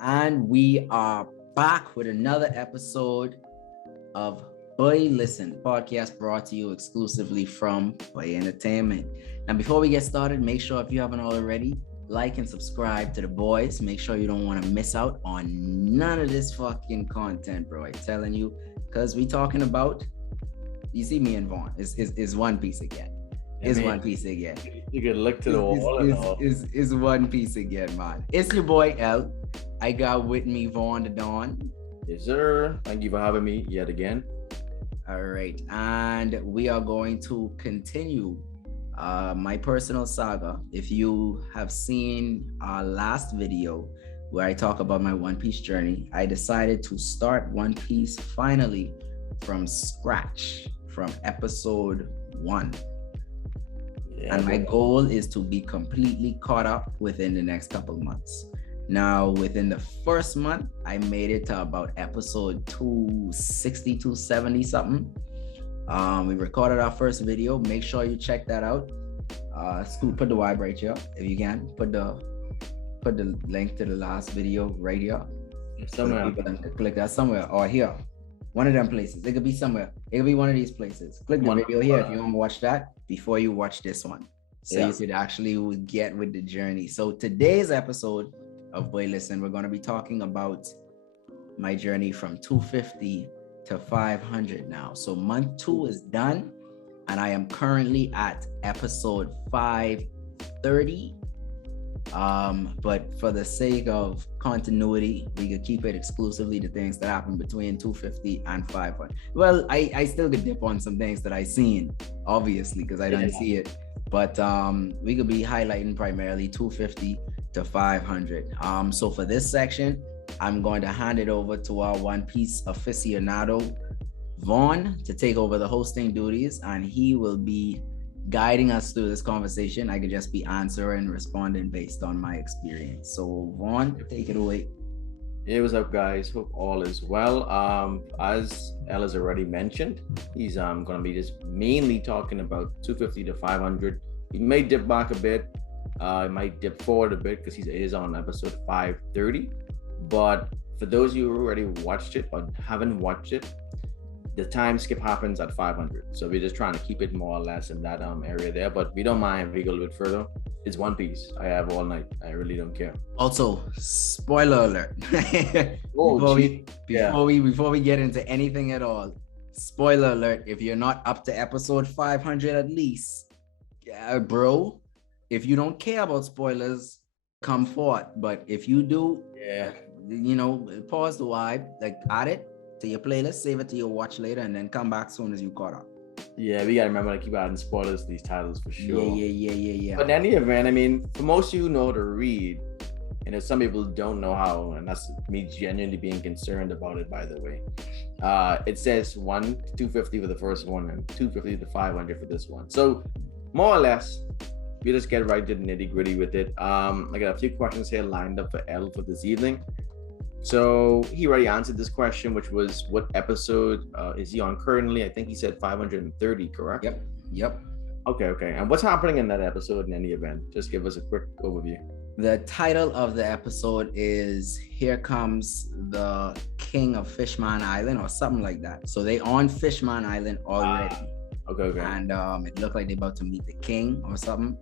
And we are back with another episode of Boy Listen, podcast brought to you exclusively from Boy Entertainment. Now, before we get started, make sure if you haven't already, like and subscribe to the boys. Make sure you don't want to miss out on none of this fucking content, bro. I'm telling you, because we talking about, you see me and Vaughn, is One Piece again. Is One Piece again. You could look to the wall and all. Is One Piece again, man. It's your boy L. I got with me Vaughn the Dawn. Yes, sir. Thank you for having me yet again. All right, and we are going to continue my personal saga. If you have seen our last video where I talk about my One Piece journey, I decided to start One Piece finally from scratch, from episode 1. Yeah, and my goal is to be completely caught up within the next couple of months. Now, within the first month, I made it to about episode 260, 270 something. We recorded our first video. Make sure you check that out. Scoop, put the vibe right here if you can. Put the link to the last video right here. Somewhere. Click that somewhere or here. One of them places. It could be somewhere. It could be one of these places. Click the video here if you want to watch that before you watch this one. So you could actually get with the journey. So today's episode of Boy Listen, we're going to be talking about my journey from 250 to 500 now. So month 2 is done and I am currently at episode 530. But for the sake of continuity, we could keep it exclusively to things that happen between 250 and 500. Well, I still could dip on some things that I seen, obviously, because I didn't see it. But we could be highlighting primarily 250 to 500. So for this section, I'm going to hand it over to our One Piece aficionado, Vaughn, to take over the hosting duties, and he will be guiding us through this conversation. I could just be answering and responding based on my experience. So Vaughn, take it away. Hey, what's up, guys? Hope all is well. As El has already mentioned, he's going to be just mainly talking about 250 to 500. He may dip back a bit. He might dip forward a bit because he is on episode 530. But for those of you who already watched it or haven't watched it, the time skip happens at 500. So we're just trying to keep it more or less in that area there. But we don't mind if we go a little bit further. It's One Piece. I have all night. I really don't care. Also, spoiler alert. Before we get into anything at all, spoiler alert. If you're not up to episode 500 at least, bro, if you don't care about spoilers, come forth. But if you do, pause the vibe, like add it to your playlist, save it to your watch later, and then come back soon as you caught up. Yeah, we gotta remember to keep adding spoilers to these titles for sure. Yeah. But in any event, I mean, for most of you who know how to read, and if some people don't know how, and that's me genuinely being concerned about it, by the way. It says 1 to 250 for the first one and 250 to 500 for this one. So more or less, we just get right to the nitty gritty with it. I got a few questions here lined up for L for this evening. So he already answered this question, which was what episode is he on currently? I think he said 530, correct? Yep. Okay. And what's happening in that episode in any event? Just give us a quick overview. The title of the episode is Here Comes the King of Fishman Island or something like that. So they on Fishman Island already. Okay. And it looked like they're about to meet the king or something.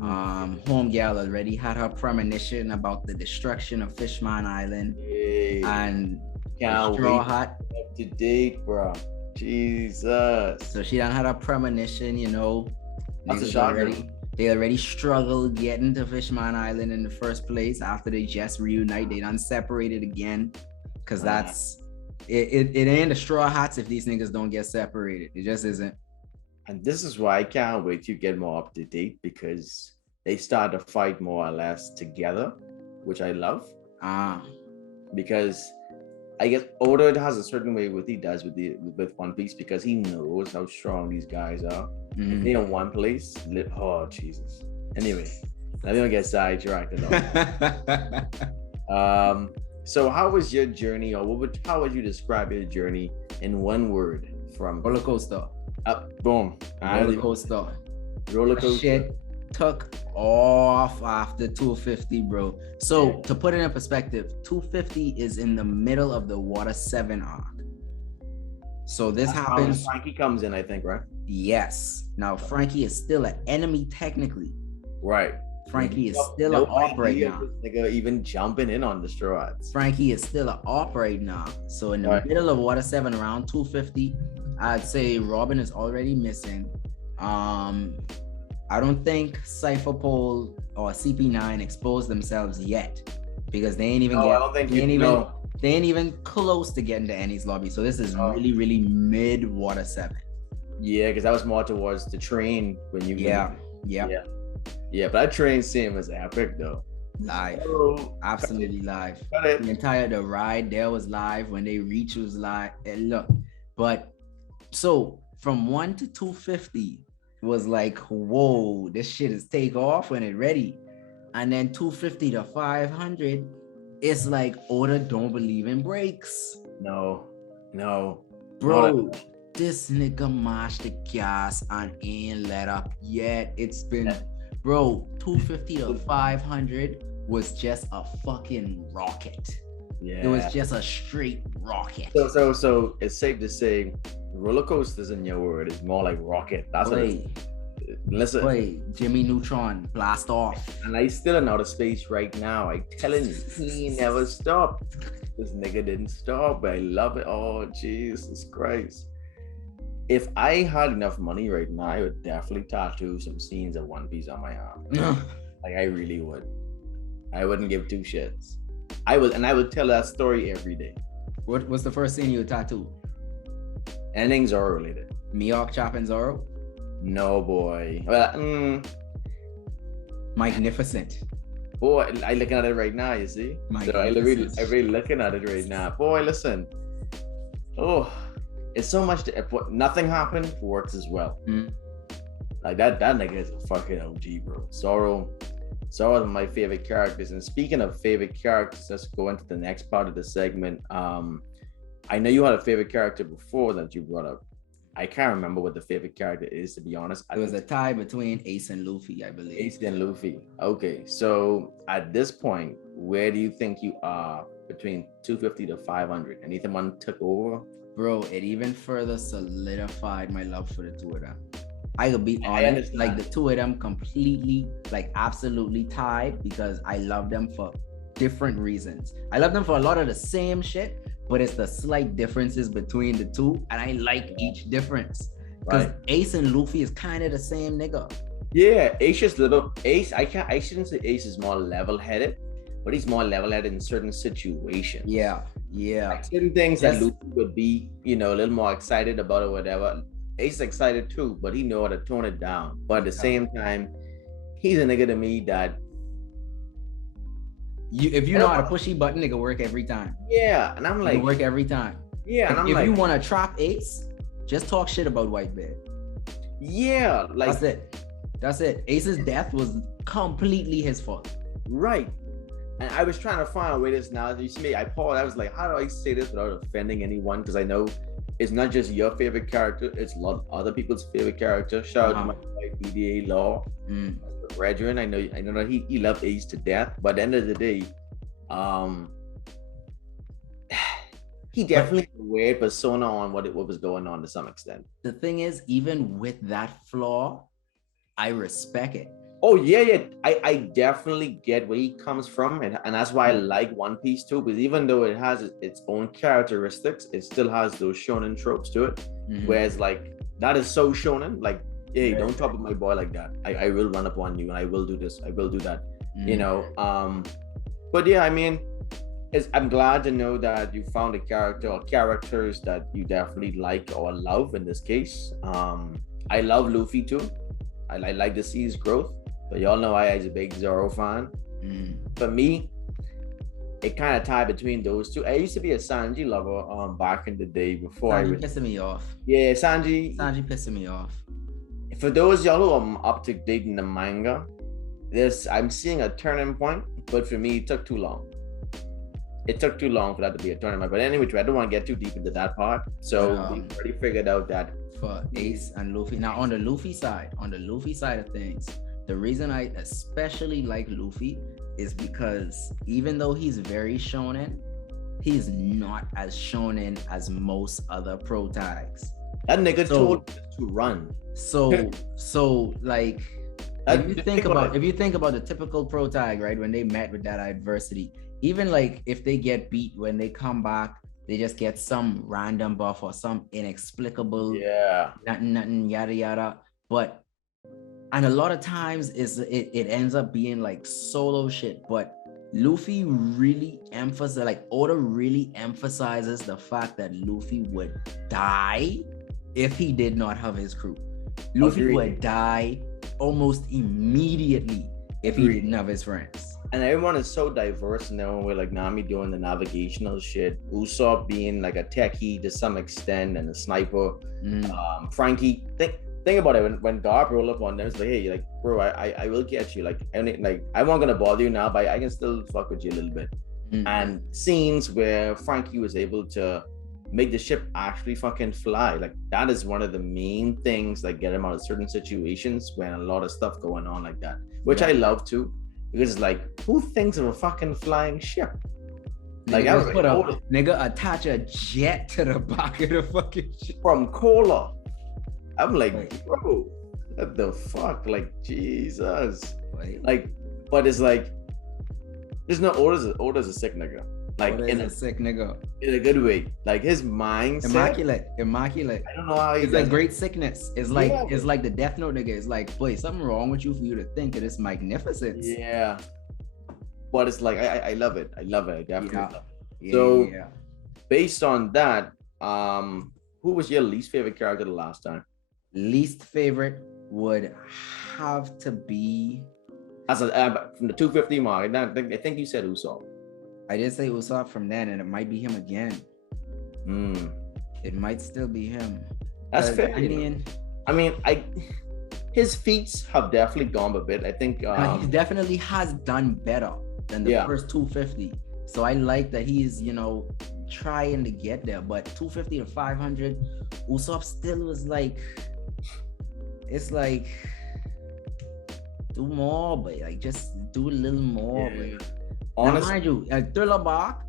Homegirl already had her premonition about the destruction of Fishman Island. Hey, and Straw Hat. Up to date, bro. Jesus. So she done had a premonition, That's a shocker. They already struggled getting to Fishman Island in the first place after they just reunite. They done separated again. Cause it ain't the Straw Hats if these niggas don't get separated. It just isn't. And this is why I can't wait to get more up to date, because they start to fight more or less together, which I love. Because I guess Oda has a certain way with with One Piece, because he knows how strong these guys are. If they're in one place, oh Jesus. Anyway, let me not get sidetracked at all. So how was your journey, or how would you describe your journey in one word? From roller coaster. Boom. Roller coaster. Roller coaster. Shit took off after 250, bro. So Yeah. to put it in perspective, 250 is in the middle of the Water 7 arc. So this That's how happens. Frankie comes in, I think, right? Yes. Now Frankie is still an enemy technically. Right. Frankie is still no an op right idea now. this nigga even jumping in on the straws. Frankie is still an op right now. So in the Right. middle of Water 7, around 250, I'd say Robin is already missing. I don't think Cypher Pole or CP9 exposed themselves yet because they ain't even No, I don't think they ain't even close to getting to Annie's lobby. So this is really mid Water 7. Yeah, because that was more towards the train when you Yeah. But that train scene was epic though. Live. Absolutely live. The ride there was live. When they reached was live. And look, but so from 1 to 250 was like, whoa, this shit is take off when it ready. And then 250 to 500, it's like Oda don't believe in brakes. No. Bro, this nigga mashed the gas and ain't let up yet. It's been, bro, 250 to 500 was just a fucking rocket. Yeah. It was just a straight rocket. So it's safe to say roller coasters in your word is more like rocket. That's what listen. Jimmy Neutron, blast off. And I still in outer space right now. I telling you, he never stopped. This nigga didn't stop. I love it. Oh, Jesus Christ. If I had enough money right now, I would definitely tattoo some scenes of One Piece on my arm. Like I really would. I wouldn't give two shits. I would tell that story every day. What's the first scene you would tattoo? Anything Zoro related. Mihawk chopping Zoro? No, boy. Well, magnificent. Boy, I looking at it right now, you see? So I really looking at it right now. Boy, listen. Oh, it's so much nothing happened works as well. Like that nigga is a fucking OG, bro. Zoro is one of my favorite characters. And speaking of favorite characters, let's go into the next part of the segment. I know you had a favorite character before that you brought up. I can't remember what the favorite character is, to be honest. It was a tie between Ace and Luffy, I believe. Ace and Luffy. Okay, so at this point, where do you think you are between 250 to 500? Anything one took over? Bro, it even further solidified my love for the two of them. I could be honest, like the two of them completely, like absolutely tied because I love them for different reasons. I love them for a lot of the same shit, but it's the slight differences between the two, and I like each difference. Because Ace and Luffy is kind of the same nigga. Yeah, Ace I shouldn't say Ace is more level-headed, but he's more level-headed in certain situations. Yeah. Like certain things that Luffy would be, a little more excited about or whatever. Ace is excited too, but he know how to tone it down. But at the same time, he's a nigga to me that if you know how to push your button, it can work every time. Yeah, and I'm like, work every time. Yeah, and if you want to trap Ace, just talk shit about Whitebeard. Yeah, like that's it. Ace's death was completely his fault. Right. And I was trying to find a way this now. You see me, I paused. I was like, how do I say this without offending anyone? Because I know it's not just your favorite character, it's a lot of other people's favorite character. Shout out to my wife, BDA Law. Brethren, I know that he loved Ace to death, but at the end of the day, he definitely had a weird persona on what was going on to some extent. The thing is, even with that flaw, I respect it. Oh yeah. I definitely get where he comes from, and that's why I like One Piece too. Because even though it has its own characteristics, it still has those shonen tropes to it. Whereas like that is so shonen, like, hey, don't talk about my boy like that. I will run up on you, and I will do this, I will do that. But yeah, I mean, I'm glad to know that you found a character or characters that you definitely like or love in this case. I love Luffy too. I like to see his growth. But y'all know I was a big Zoro fan. For me, it kind of tied between those two. I used to be a Sanji lover back in the day before Sanji pissing me off. Yeah, Sanji pissing me off. For those y'all who are up to date in the manga, I'm seeing a turning point, but for me, it took too long. It took too long for that to be a turning point. But anyway, I don't want to get too deep into that part. So we already figured out that for Ace and Luffy. Now on the Luffy side of things, The reason I especially like Luffy is because even though he's very shonen, he's not as shonen as most other pro tags. That nigga So told us to run. so like That, if you think about the typical pro tag, right, when they met with that adversity, even like if they get beat, when they come back, they just get some random buff or some inexplicable yeah, nothing yada yada. But and a lot of times it ends up being like solo shit. But Luffy really emphasizes, like Oda really emphasizes the fact that Luffy would die if he did not have his crew. Luffy Agreed. would die almost immediately if he Agreed. didn't have his friends. And everyone is so diverse in their own way. Like Nami doing the navigational shit, Usopp being like a techie to some extent and a sniper. Frankie, think about it. When Garp roll up on them, it's like, hey, like, bro, I will get you. Like, I'm not gonna bother you now, but I can still fuck with you a little bit. And scenes where Frankie was able to make the ship actually fucking fly, like that is one of the main things that get him out of certain situations when a lot of stuff going on like that, which I love too, because it's like, who thinks of a fucking flying ship? Like, nigga attach a jet to the back of the fucking ship from Cola. I'm like, bro, what the fuck? Like, Jesus. Like, but it's like, there's no Oda's a sick nigga. Like, in a sick nigga. In a good way. Like, his mindset. Immaculate. I don't know how it's like great sickness. It's like it's like the Death Note nigga. It's like, boy, something wrong with you for you to think of this magnificence. Yeah. But it's like, I love it. I love it. I definitely love it. So based on that, who was your least favorite character the last time? Least favorite would have to be as a from the 250 mark. I think you said Usopp. I did say Usopp from then, and it might be him again. It might still be him. That's fair. I mean, his feats have definitely gone a bit. I think he definitely has done better than the first 250. So I like that he's, trying to get there. But 250 to 500, Usopp still was like, it's like, do more, but like just do a little more. Yeah. Honestly, mind you, Thriller Bark,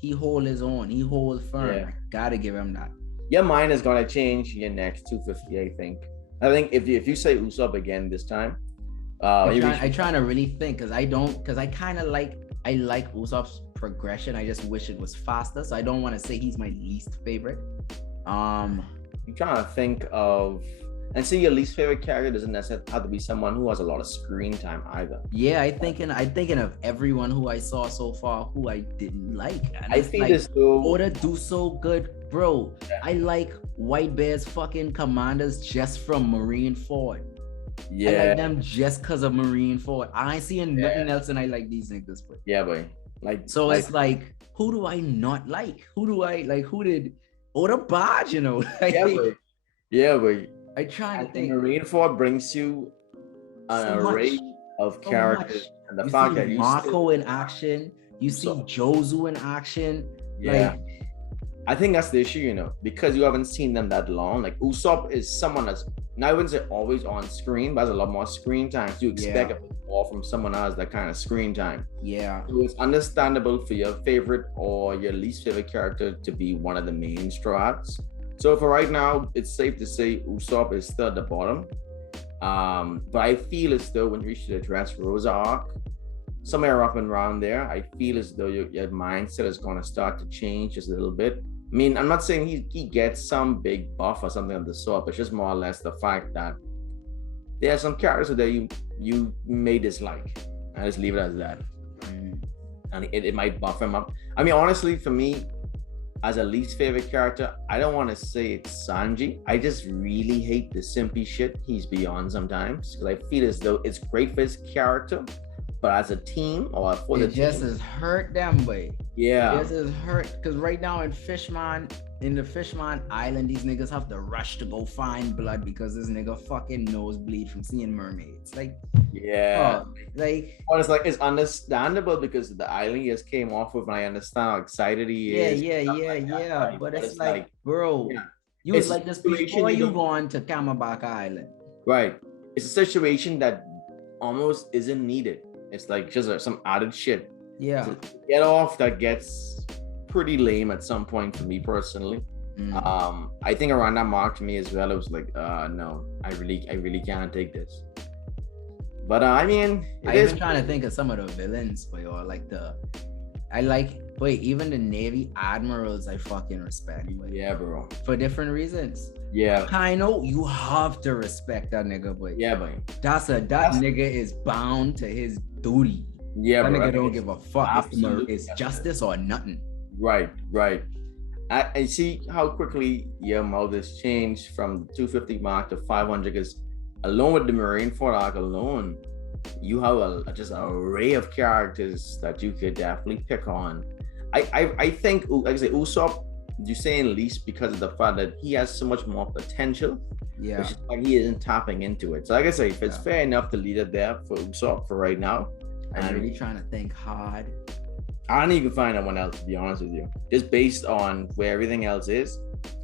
he hold his own, he hold firm. Yeah. Gotta give him that. Your mind is gonna change your next 250. I think if you say Usopp again this time, I trying to really think because I kind of like Usopp's progression. I just wish it was faster. So I don't want to say he's my least favorite. I'm trying to think of. And see, your least favorite character doesn't necessarily have to be someone who has a lot of screen time either. Yeah, I'm thinking of everyone who I saw so far who I didn't like. And I feel as though Oda do so good, bro. Yeah. I like White Bear's fucking commanders just from Marineford. Yeah, I like them just because of Marineford. I ain't seeing nothing else, and I like these niggas. But yeah, boy. It's like, who do I not like? Who do I like? Who did Oda Barge? Like, yeah, boy. I try to think. Marineford brings you an array of characters, and the fact that you Marco in action, you see Jozu in action. Yeah, like, I think that's the issue, because you haven't seen them that long. Like Usopp is someone that's, now I wouldn't say always on screen, but has a lot more screen time. So you expect a bit more from someone else that kind of screen time. Yeah. So it's understandable for your favorite or your least favorite character to be one of the main Straw Hats. So for right now, it's safe to say Usopp is still at the bottom. But I feel as though when you reach the Dressrosa arc, somewhere up and around there, I feel as though your mindset is going to start to change just a little bit. I mean, I'm not saying he gets some big buff or something of the sort, but it's just more or less the fact that there are some characters that you may dislike. I just leave it as that. And it might buff him up. I mean, honestly, for me, as a least favorite character, I don't want to say it's Sanji. I just really hate the simpy shit he's beyond sometimes, because I feel as though it's great for his character, but as a team or for the team, it just has hurt them, way. Yeah, it just has hurt because right now in the Fishman Island, these niggas have to rush to go find blood because this nigga fucking nosebleed from seeing mermaids. Like, it's understandable because the island just came off of, and I understand how excited he is. Yeah. But it's like, bro, you was like this before you go on to Camelback Island. Right. it's a situation that almost isn't needed. It's like just some added shit. Yeah. To get off that gets pretty lame at some point for me personally. I think around that mark to me as well, it was like, no, I really can't take this. But I mean, I even trying to think of some of the villains, boy, or like even the Navy admirals I fucking respect. Boy. Yeah, bro. For different reasons. Yeah. I know you have to respect that nigga, boy. Yeah, boy. That nigga is bound to his duty. Yeah, that bro. Nigga don't give a fuck if it's justice or nothing. Right. I see how quickly your mouth has changed from 250 mark to 500 because alone with the Marineford arc alone, you have just an array of characters that you could definitely pick on. I think, like I say, Usopp, you're saying least because of the fact that he has so much more potential. Yeah. Which is why he isn't tapping into it. So like I say, if it's fair enough to leave it there for Usopp for right now. I'm really trying to think hard. I don't even find anyone else, to be honest with you. Just based on where everything else is.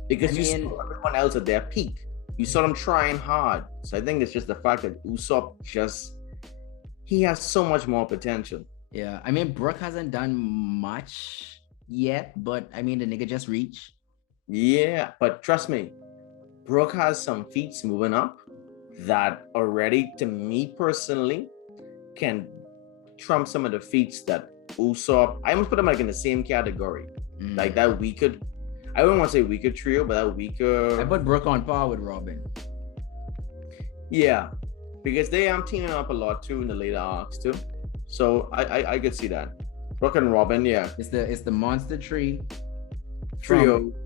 Because you saw everyone else at their peak. You saw them trying hard. So I think it's just the fact that Usopp he has so much more potential. Yeah, I mean, Brook hasn't done much yet, but I mean, the nigga just reached. Yeah, but trust me, Brook has some feats moving up that already, to me personally, can trump some of the feats that Usopp. I almost put them like in the same category, like that weaker. I wouldn't want to say weaker trio, but that weaker. I put Brook on par with Robin. Yeah, because they are teaming up a lot too in the later arcs too. So I could see that. Brook and Robin, yeah. It's the monster trio.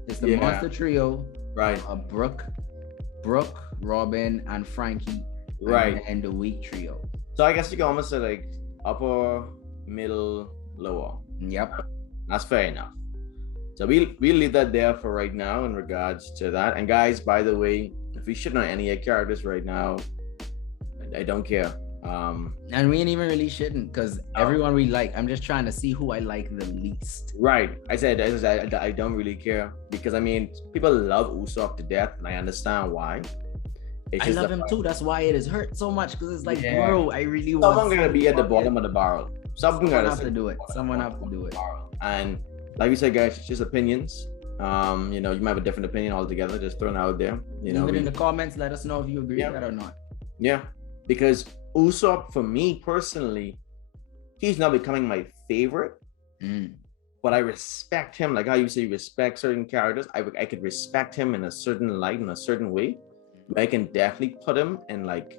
It's the monster trio. Right. Brook, Robin, and Frankie. Right. And the weak trio. So I guess you can almost say like upper, middle, lower. Yep. That's fair enough. So we'll leave that there for right now in regards to that. And guys, by the way, if we shouldn't on any of characters right now, I don't care. And we ain't even really shouldn't, because everyone we like. I'm just trying to see who I like the least. Right. I said I don't really care, because I mean, people love Usopp to death, and I understand why. I love him too. That's why it is hurt so much, because it's like, bro, I really want. Someone gonna be at the bottom of the barrel. Someone have to do it. Someone have to do it. And like we said, guys, it's just opinions. You know, you might have a different opinion altogether. Just throwing out there. You know, leave it in the comments. Let us know if you agree with that or not. Yeah, because Usopp, for me personally, he's not becoming my favorite. But I respect him. Like how you say you respect certain characters. I could respect him in a certain light, in a certain way. I can definitely put him in like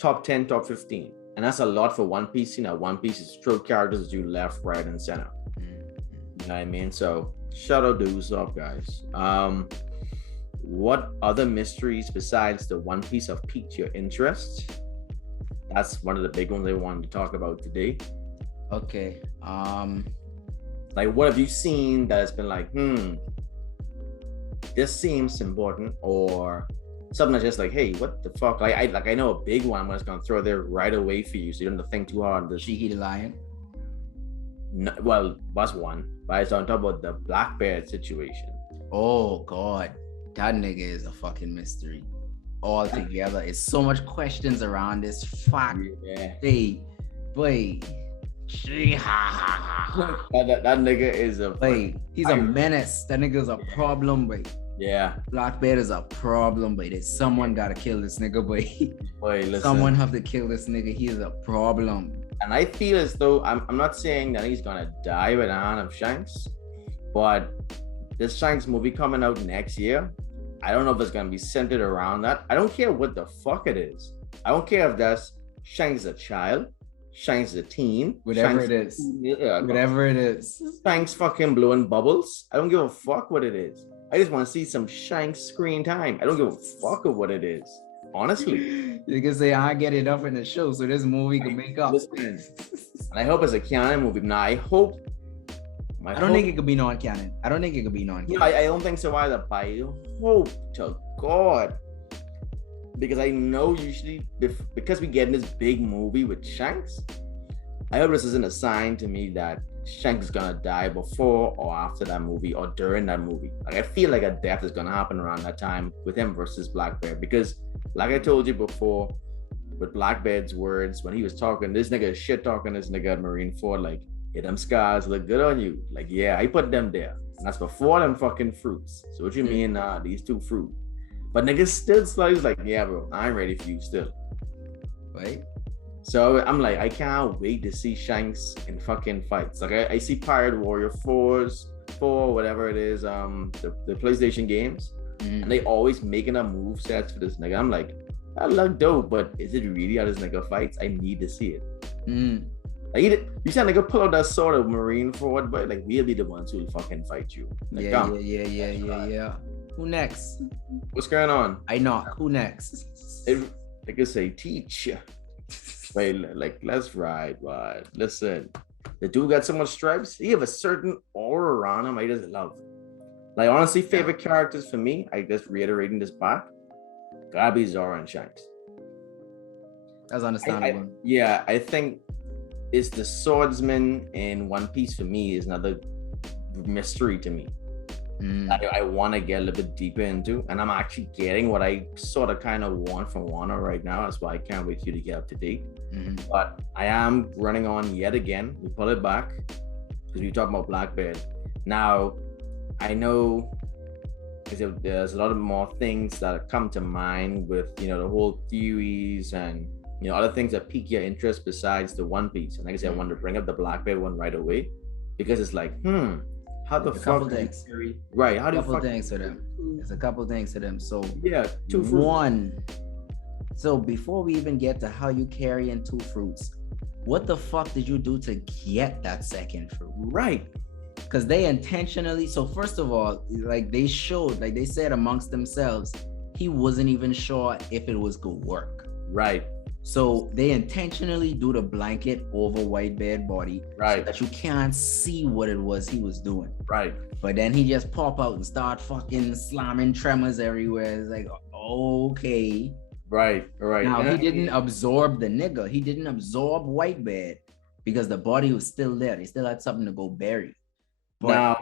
top 10, top 15. And that's a lot for One Piece. You know, One Piece is throw characters that you left, right, and center. You know what I mean? So shout out to Usopp, guys. What other mysteries besides the One Piece have piqued your interest? That's one of the big ones I wanted to talk about today. Okay. Like, what have you seen that has been like, this seems important, or something that's just like, hey, what the fuck? Like I know a big one I'm just gonna throw there right away for you, so you don't have to think too hard. Shiki the Lion. No, well, was one, but I was on top about the Black Bear situation. Oh God, that nigga is a fucking mystery altogether. It's so much questions around this fuck. Yeah. Hey, boy. that nigga is a he's a menace. That nigga's a problem, boy. Yeah. Black Bear is a problem, boy. There's someone gotta kill this nigga, boy. Listen. Someone have to kill this nigga. He is a problem. And I feel as though I'm not saying that he's gonna die by the hand of Shanks, but this Shanks movie coming out next year, I don't know if it's gonna be centered around that. I don't care what the fuck it is. I don't care if that's Shanks is a child, Shanks is a teen, whatever Shanks, whatever it is. Shanks fucking blowing bubbles. I don't give a fuck what it is. I just want to see some Shanks screen time. I don't give a fuck of what it is. Honestly. You can say I get it up in the show, so this movie can make up. Listen, and I hope it's a canon movie. Now I don't think it could be non-canon. I don't think it could be non-canon. I don't think so either, but I hope to God. Because I know usually, because we get in this big movie with Shanks, I hope this isn't a sign to me that Shanks is gonna die before or after that movie or during that movie. Like, I feel like a death is gonna happen around that time with him versus Black Bear, because like I told you before, with Blackbeard's words when he was talking. This nigga shit talking this nigga at Marineford like, yeah, them scars look good on you. Like, yeah, I put them there. And that's before them fucking fruits. So what you mean, these two fruit? But niggas still slice like, yeah, bro, I ain't ready for you still. Right? So I'm like, I can't wait to see Shanks in fucking fights. Like I see Pirate Warrior 4, whatever it is, the PlayStation games, and they always making up move sets for this nigga. I'm like, that look dope, but is it really how this nigga fights? I need to see it. Like you said nigga pull out that sword of Marineford, but like we'll be the ones who'll fucking fight you. Like, yeah. Who next? What's going on? I know. Who next? They could say teach. Wait, like let's ride. Listen, the dude got so much stripes. He have a certain aura around him I just love. Like honestly, favorite characters for me, I just reiterating this back, gotta be Zoro and Shanks. That's understandable. I think it's the swordsman in One Piece for me is another mystery to me. I want to get a little bit deeper into, and I'm actually getting what I sort of kind of want from Wano right now. That's why I can't wait for you to get up to date. But I am running on yet again. We pull it back because we talk about Blackbeard. Now, I know there's a lot of more things that come to mind with the whole theories and other things that pique your interest besides the One Piece. And like I said, I wanted to bring up the Blackbeard one right away because it's like, how the fuck things. Right, how do you couple things to them. There's a couple things to them. So yeah, two fruits. One. So before we even get to how you carry in two fruits, what the fuck did you do to get that second fruit? Right. Because they intentionally, so first of all, like they showed, like they said amongst themselves, he wasn't even sure if it was gonna work. Right. So they intentionally do the blanket over Whitebeard body, right, so that you can't see what it was he was doing. Right. But then he just pop out and start fucking slamming tremors everywhere. It's like, okay. Right. Now he didn't absorb the nigga. He didn't absorb Whitebeard because the body was still there. They still had something to go bury. But now,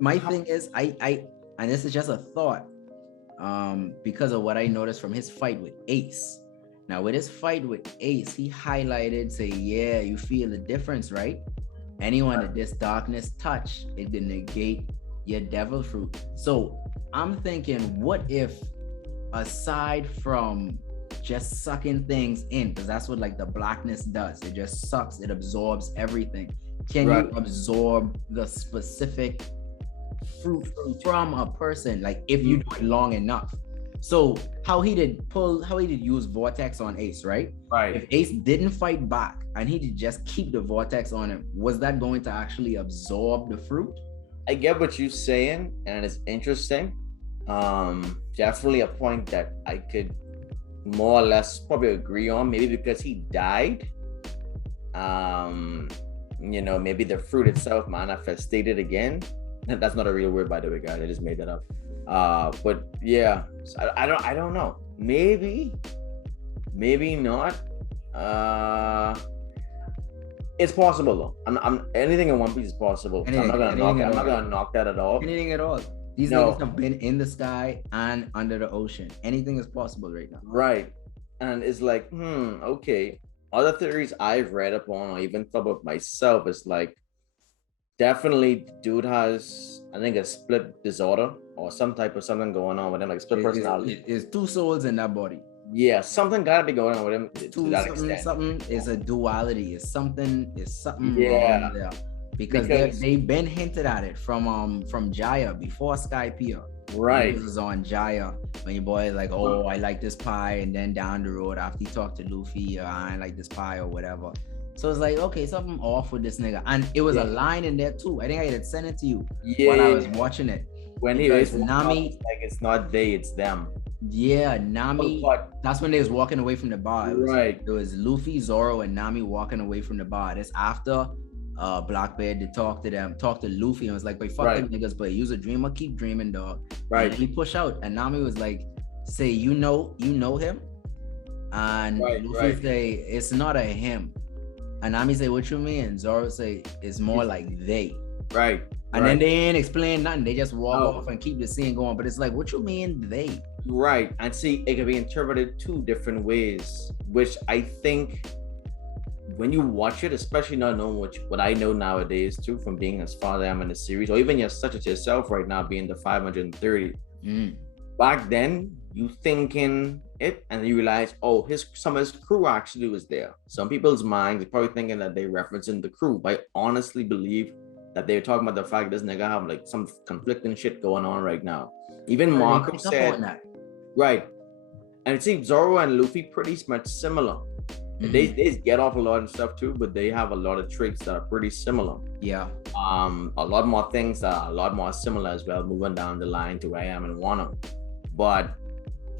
my thing is, I and this is just a thought, because of what I noticed from his fight with Ace. Now, with his fight with Ace, he highlighted, say, yeah, you feel the difference, right? Anyone that this darkness touch, it did negate your devil fruit. So I'm thinking, what if, aside from just sucking things in, because that's what like the blackness does, it just sucks, it absorbs everything. Can you absorb the specific fruit from a person, like if you do it long enough? So how he did use vortex on Ace, right? Right. If Ace didn't fight back and he did just keep the vortex on him, was that going to actually absorb the fruit? I get what you're saying, and it's interesting. Definitely a point that I could more or less probably agree on. Maybe because he died. Maybe the fruit itself manifested again. That's not a real word, by the way, guys. I just made that up. But yeah, I don't know. Maybe not. It's possible though. I'm anything in One Piece is possible. I'm not gonna knock that at all. Anything at all. These niggas have been in the sky and under the ocean. Anything is possible right now. Right. And it's like, okay. Other theories I've read upon or even thought about myself is like, definitely dude has, I think, a split disorder or some type of something going on with him, like split personality. It's two souls in that body. Yeah, something gotta be going on with him to that extent. Something is a duality. It's something wrong there. Because they've been hinted at it from Jaya before Skypiea. Right. It was on Jaya when your boy is like, oh, I like this pie, and then down the road after he talked to Luffy, I like this pie or whatever. So it's like, okay, something off with this nigga. And it was a line in there too. I think I had sent it to you while I was watching it. When he was Nami, like it's not they, it's them. Yeah, Nami. That's when they was walking away from the bar. It was Luffy, Zoro, and Nami walking away from the bar. That's after Blackbeard to talk to Luffy, and was like, "Wait, fuck them niggas, but you's a dreamer, keep dreaming, dog." Right. And he push out, and Nami was like, "Say, you know him," and Luffy say, "It's not a him," and Nami say, "What you mean?" And Zoro say, "It's more like they." Right. And then they ain't explain nothing. They just walk off and keep the scene going. But it's like, what you mean they? Right. And see, it can be interpreted two different ways, which I think when you watch it, especially not knowing what I know nowadays too, from being as far as I am in the series, or even such as yourself right now being the 530. Back then, you thinking it and you realize, oh, some of his crew actually was there. Some people's minds are probably thinking that they referencing the crew, but I honestly believe that they're talking about the fact this nigga have like some conflicting shit going on right now. Even Marco said, right. And it seems Zoro and Luffy pretty much similar. They get off a lot of stuff too, but they have a lot of traits that are pretty similar. Yeah. A lot more things that are a lot more similar as well, moving down the line to where I am and Wano. But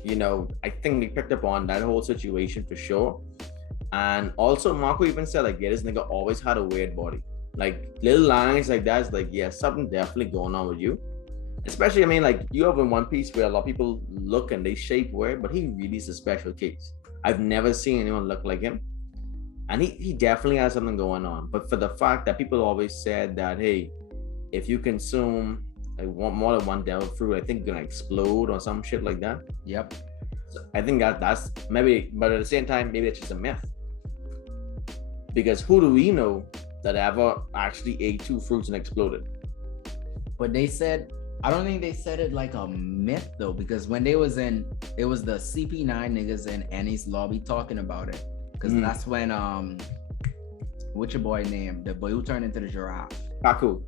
I think we picked up on that whole situation for sure. And also Marco even said like, yeah, this nigga always had a weird body. Like little lines like that is like, yeah, something definitely going on with you. Especially, I mean, like you have in One Piece where a lot of people look and they shape weird, but he really is a special case. I've never seen anyone look like him. And he definitely has something going on. But for the fact that people always said that, hey, if you consume like more than one devil fruit, I think you're gonna explode or some shit like that. Yep. So I think that's maybe, but at the same time, maybe it's just a myth. Because who do we know that ever actually ate two fruits and exploded? But they said, I don't think they said it like a myth though, because when they was in, it was the CP9 niggas in Annie's lobby talking about it. Because that's when, what's your boy name? The boy who turned into the giraffe. Kaku.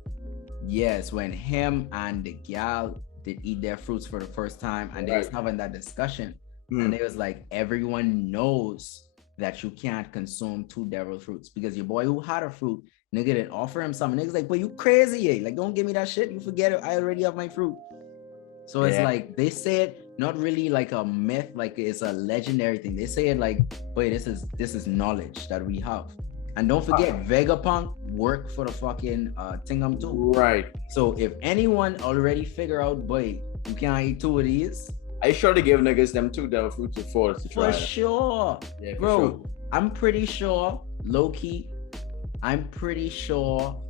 Yes, when him and the gal did eat their fruits for the first time, and they was having that discussion, and they was like, everyone knows that you can't consume two devil fruits, because your boy who had a fruit, nigga didn't offer him something. Nigga's like, but you crazy, eh? Like, don't give me that shit. You forget it. I already have my fruit. So it's like, they say it not really like a myth, like it's a legendary thing. They say it like, boy, this is knowledge that we have. And don't forget, Vegapunk worked for the fucking Tingum too. Right. So if anyone already figure out, boy, you can't eat two of these. I sure to give niggas them two devil fruits before to try. For sure. Yeah, bro, sure. I'm pretty sure, low-key, I'm pretty sure,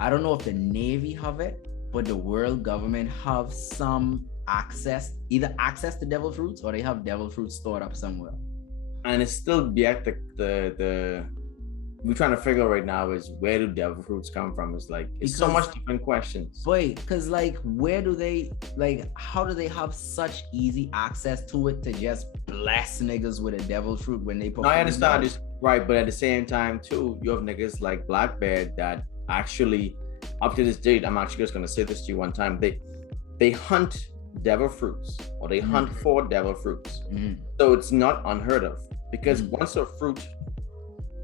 I don't know if the Navy have it, but the world government have some access, either access to devil fruits or they have devil fruits stored up somewhere. And it's still yet the we're trying to figure out right now is where do devil fruits come from? It's like it's so much different questions. Wait, because like where do they how do they have such easy access to it to just bless niggas with a devil fruit when they put I understand this, right, but at the same time too, you have niggas like Blackbeard that actually up to this date, I'm actually just gonna say this to you one time, they hunt devil fruits or they hunt for devil fruits. So it's not unheard of because once a fruit,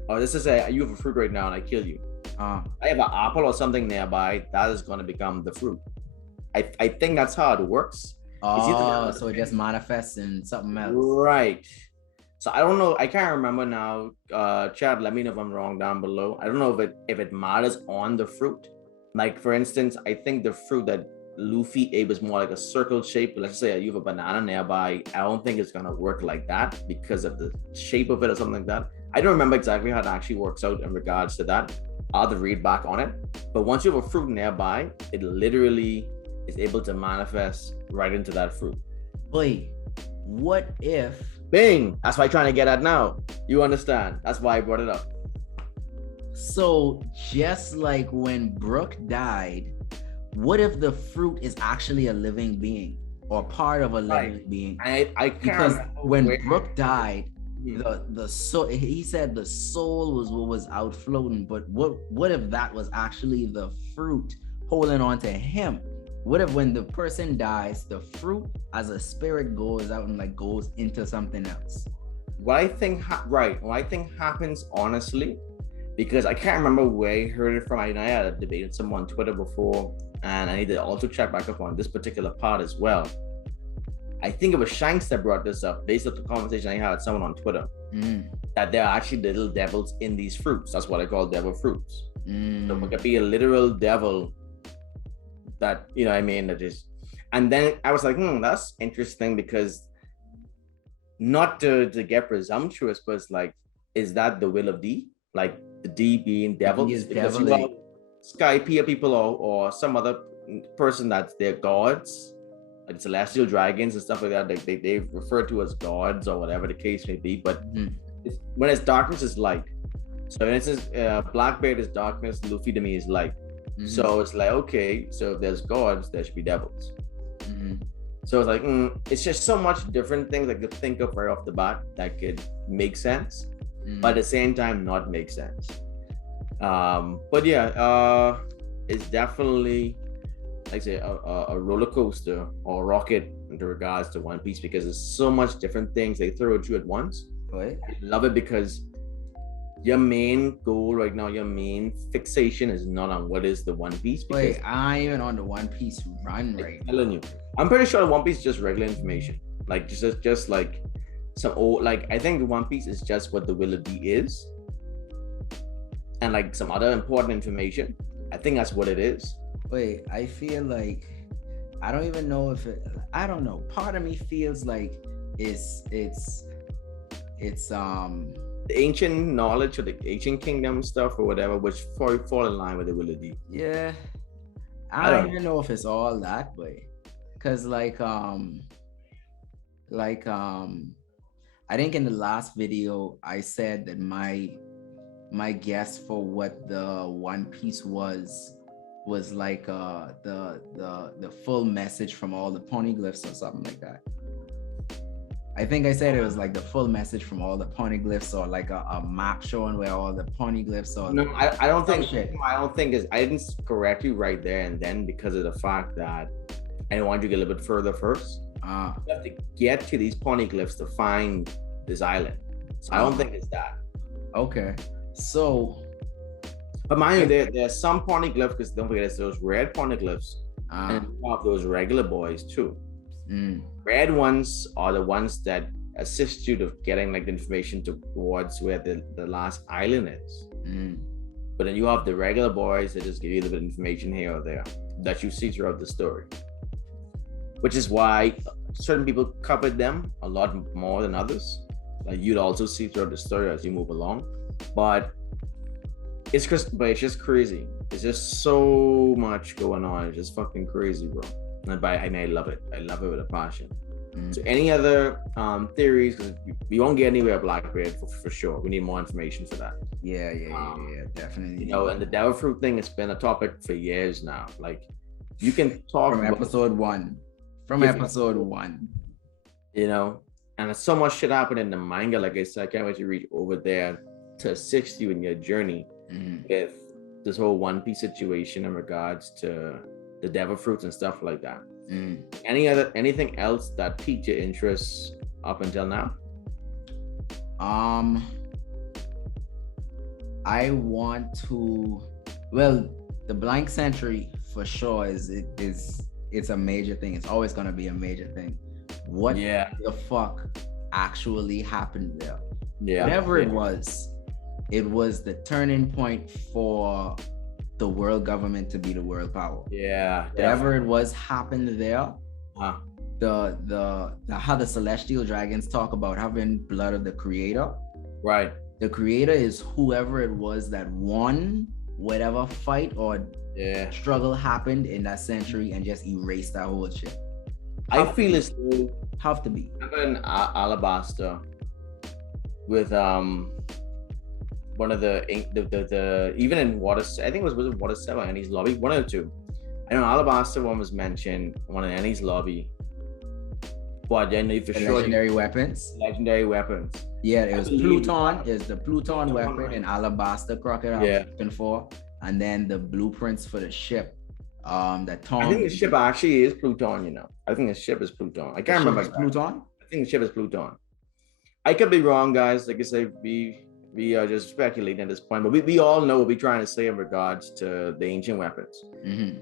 or let's just say you have a fruit right now and I kill you. I have an apple or something nearby that is going to become the fruit. I think that's how it works. So it just manifests in something else. Right. So I don't know. I can't remember now. Chad, let me know if I'm wrong down below. I don't know if it matters on the fruit. Like for instance, I think the fruit that Luffy ate was more like a circle shape. But let's say you have a banana nearby. I don't think it's gonna work like that because of the shape of it or something like that. I don't remember exactly how it actually works out in regards to that. I'll have to read back on it. But once you have a fruit nearby, it literally is able to manifest right into that fruit. Wait, what if? Bing! That's why I'm trying to get at now. You understand? That's why I brought it up. So just like when Brooke died, what if the fruit is actually a living being or part of a living being? I can't because when Brooke died, the soul, he said the soul was what was out floating, but what if that was actually the fruit holding on to him? What if when the person dies, the fruit as a spirit goes out and like goes into something else? What I think happens honestly, because I can't remember where I heard it from. I had a debate with someone on Twitter before, and I need to also check back up on this particular part as well. I think it was Shanks that brought this up based on the conversation I had with someone on Twitter, that there are actually little devils in these fruits. That's what I call devil fruits. So it could be a literal devil that, you know what I mean, that is. And then I was like, that's interesting because not to get presumptuous, but it's like, is that the will of D? Like the D being devil? Because you have Skypiea people or some other person that's their gods. like celestial dragons and stuff like that. They refer to as gods or whatever the case may be. But when it's darkness, it's light. So for instance, Blackbeard is darkness, Luffy to me is light. So it's like, okay, so if there's gods, there should be devils. So it's like, it's just so much different things I could think of right off the bat that could make sense, but at the same time not make sense. But yeah, it's definitely, like I say, a roller coaster or a rocket in regards to One Piece, because there's so much different things they throw at you at once. Right. I love it because your main goal right now, your main fixation is not on what is the One Piece. Wait, I'm even on the One Piece run right now. Telling you, I'm pretty sure the One Piece is just regular information, like just like some old, like I think the One Piece is just what the Willoughby is, and like some other important information. I think that's what it is. Wait, I feel like I don't even know if it. I don't know. Part of me feels like it's the ancient knowledge or the ancient kingdom stuff or whatever, which fall in line with the Willoughby. Yeah, I don't even know if it's all that way, because like I think in the last video I said that my guess for what the One Piece was like the full message from all the poneglyphs or something like that. I think I said it was like the full message from all the poneglyphs, or like a map showing where all the poneglyphs are. No, I don't think I don't think is I didn't correct you right there and then because of the fact that I wanted you to get a little bit further first. You have to get to these poneglyphs to find this island. So I don't think it's that. Okay. So, but mind you, there's some poneglyphs, because don't forget it's those red poneglyphs, and you have those regular boys too. Red ones are the ones that assist you to getting like the information towards where the last island is. But then you have the regular boys that just give you a little bit of information here or there that you see throughout the story, which is why certain people covered them a lot more than others. Like you'd also see throughout the story as you move along. But it's just crazy. There's just so much going on. It's just fucking crazy, bro. And I love it. I love it with a passion. So any other theories? Because we won't get anywhere Blackbeard for sure. We need more information for that. Yeah, definitely. You know, and the devil fruit thing has been a topic for years now. Like you can talk from episode one. You know, and there's so much shit happening in the manga. Like I said, I can't wait to reach over there to assist you in your journey with this whole One Piece situation in regards to the devil fruits and stuff like that. Anything else that piqued your interest up until now? I want to, well, the blank century for sure it's a major thing. It's always gonna be a major thing. What the fuck actually happened there? Whatever it was the turning point for the world government to be the world power. Whatever it was happened there. The how the celestial dragons talk about having blood of the creator. Right. The creator is whoever it was that won whatever fight or struggle happened in that century and just erased that whole shit. I feel as though have to be. Remember in Alabasta with one of the even in Water, I think it was Water 7 Annie's lobby, one or two. I know Alabasta one was mentioned, one in Annie's lobby. But then for sure Legendary weapons. Yeah, it was Pluton. Is the Pluton weapon in Alabasta Crocodile looking for, and then the blueprints for the ship. That Tom. I think the ship actually is Pluton. You know, I think the ship is Pluton. I can't remember. Pluton. I think the ship is Pluton. I could be wrong, guys. Like I say, we are just speculating at this point, but we all know what we're trying to say in regards to the ancient weapons.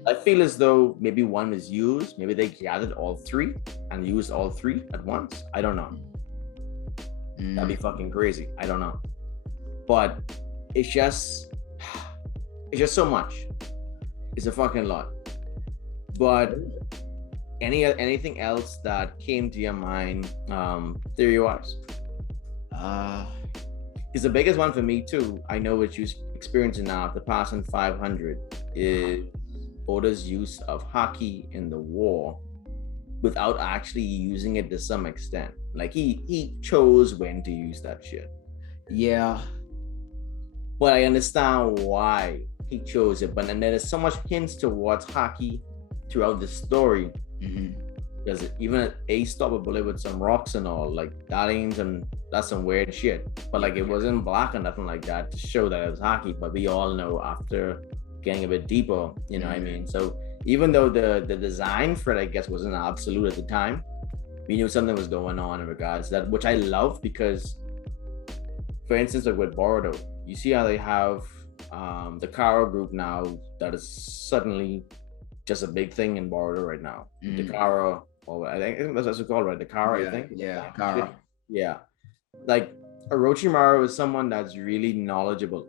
I feel as though maybe one was used, maybe they gathered all three and used all three at once. I don't know. That'd be fucking crazy. I don't know. But it's just so much. It's a fucking lot. But anything else that came to your mind, theory-wise? Because the biggest one for me too, I know what you're experiencing now, the passing 500, is Oda's use of haki in the war without actually using it to some extent. Like he chose when to use that shit. Yeah. But I understand why he chose it. But then there's so much hints towards hockey throughout the story. Because even a stop a bullet with some rocks and all, like that's some weird shit. But like it wasn't black or nothing like that to show that it was hockey. But we all know after getting a bit deeper, you know what I mean? So even though the design for it, I guess, wasn't absolute at the time, we knew something was going on in regards to that, which I love because, for instance, like with Boruto, you see how they have the Kara group now that is suddenly just a big thing in Boruto right now. The Kara, or I think that's what it's called, right? The Kara, yeah, I think. Yeah, Kara. Yeah. Like Orochimaru is someone that's really knowledgeable.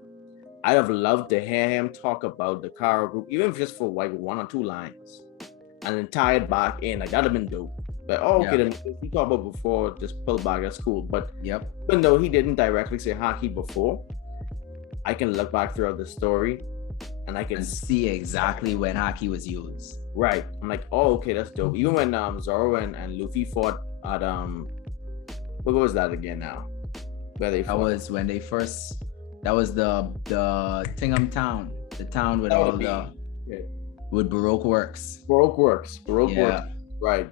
I'd have loved to hear him talk about the Kara group, even if just for like 1 or 2 lines, and then tie it back in. Like that'd have been dope. But okay, then he talked about before, just pull back, that's cool. But even though he didn't directly say hockey before, I can look back throughout the story and I can see exactly when hockey was used. Right. I'm like, oh, okay, that's dope. Even when Zoro and Luffy fought at what was that again now? Where they fought? That was when they first. That was the Tingham town, the town with all the with Baroque Works. Baroque Works, right?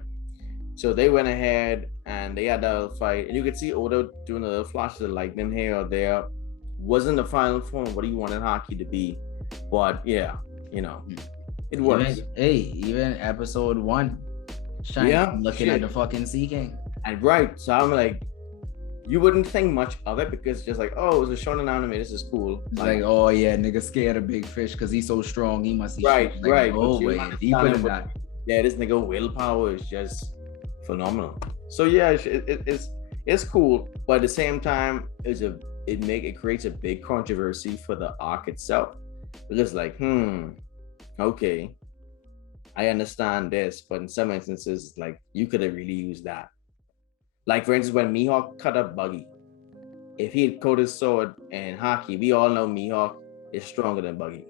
So they went ahead and they had that fight, and you could see Oda doing a little flashes of lightning here or there. Wasn't the final form what he wanted hockey to be, but yeah, you know, it works. Even episode 1, looking at the fucking Sea King. And right, so I'm like, you wouldn't think much of it because it's just like, oh, it was a shonen anime, this is cool. It's like, oh yeah, nigga scared of big fish because he's so strong, he must be right. Oh wait, he put in that. Yeah, this nigga willpower is just phenomenal. So yeah, it's cool, but at the same time, it creates a big controversy for the arc itself. Because like, okay, I understand this, but in some instances, like you could have really used that. Like for instance, when Mihawk cut up Buggy, if he had caught his sword in hockey, we all know Mihawk is stronger than Buggy.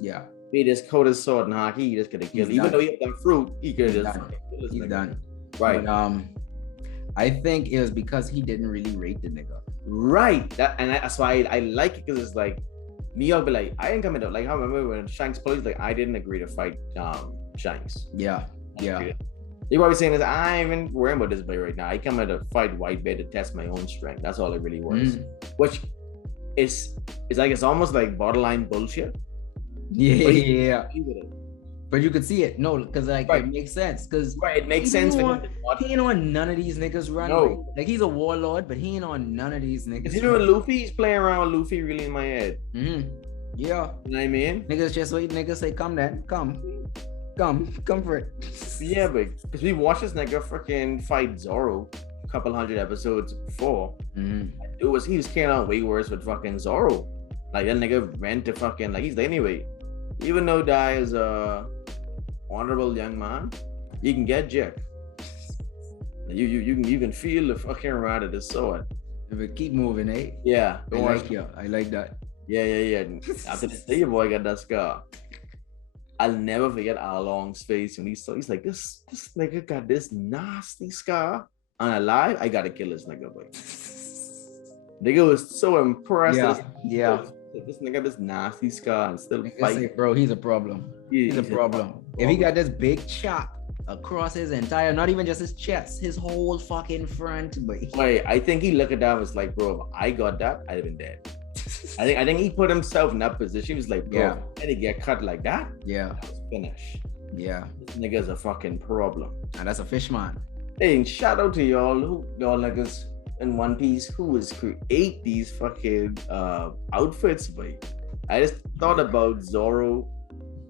Yeah. If he just caught his sword in hockey, he just could have killed him. Even though he had that fruit, he could have just killed his nigga. Done. Right. But, I think it was because he didn't really rate the nigga. Right. That's why I like it, because it's like Mihawk be like, I didn't come into, like I remember when Shanks plays, like I didn't agree to fight Shanks. Yeah. You're probably saying this, I ain't even worrying about this boy right now. I come here to fight Whitebeard to test my own strength. That's all it really was. Which is like, it's almost like borderline bullshit. Yeah. But you could see it. No, because like it makes sense. Because it makes sense. He ain't on none of these niggas run. No. Like he's a warlord, but he ain't on none of these niggas. You know what Luffy? He's playing around with Luffy really in my head. Yeah. You know what I mean? Niggas just wait. Niggas say, come then. Come for it. Yeah, but because we watched this nigga freaking fight Zoro a couple hundred episodes before. He was carrying on way worse with fucking Zoro. Like that nigga ran to fucking, like, he's anyway. Even though Dai is a honorable young man, you can get Jack. You can feel the fucking ride of the sword. But keep moving, eh? Yeah. I like that. Yeah. After the day, your boy got that scar. I'll never forget Along's face when he's like, this nigga got this nasty scar. And alive, I gotta kill this nigga, boy. Nigga was so impressed. Yeah. This nigga got this nasty scar and still fighting. Bro, he's a problem. He's a problem. If he got this big chop across his entire, not even just his chest, his whole fucking front, but wait, I think he looked at that and was like, bro, if I got that, I'd have been dead. I think he put himself in that position. He was like, bro, if I get cut like that, that was finished. Yeah. This nigga's a fucking problem. And that's a fish man. Hey, shout out to y'all niggas in One Piece who is create these fucking outfits, boy. I just thought about Zoro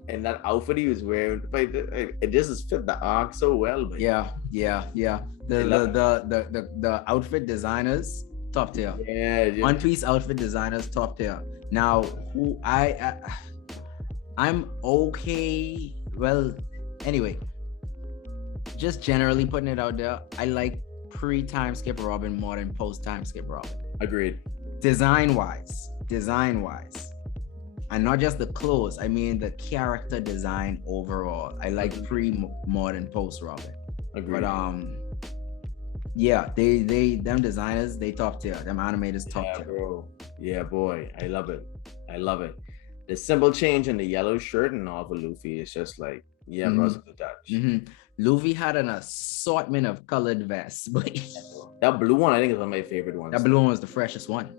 and that outfit he was wearing. It just fit the arc so well, boy. Yeah. The outfit designers, top tier. Yeah. One Piece outfit designers, top tier. Now, who I'm okay. Well, anyway, just generally putting it out there, I like pre-time skip Robin more than post-time skip Robin. Agreed. Design wise, and not just the clothes. I mean the character design overall. I like pre more than post Robin. Agreed. But yeah, them designers, they top tier. Them animators top Yeah, tier. bro. Yeah, boy. I love it. I love it. The simple change in the yellow shirt and all for Luffy is just like, yeah, bro, it's a good touch. Luffy had an assortment of colored vests, but Yeah, bro. That blue one, I think, is one of my favorite that ones. blue one was the freshest one.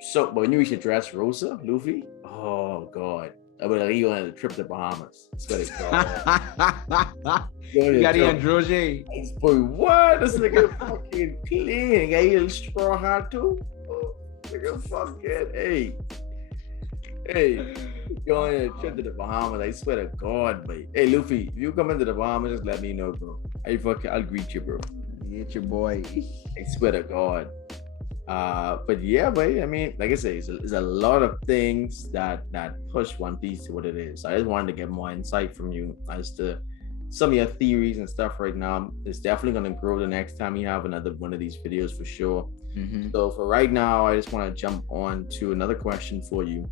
So, but when you reach the dress Rosa, Luffy, oh god, I would like you on a trip to Bahamas. Swear to God. You got the Androge. Boy, what? This nigga fucking clean. Got a little straw hat too. Oh, nigga fucking hey, going on a trip to the Bahamas. I swear to God, mate. Hey, Luffy, if you come into the Bahamas, just let me know, bro. I'll greet you, bro. Get your boy. I swear to God. But yeah, but I mean, like I say, there's a lot of things that push One Piece to what it is. I just wanted to get more insight from you as to some of your theories and stuff right now. It's definitely going to grow the next time you have another one of these videos for sure. So for right now, I just want to jump on to another question for you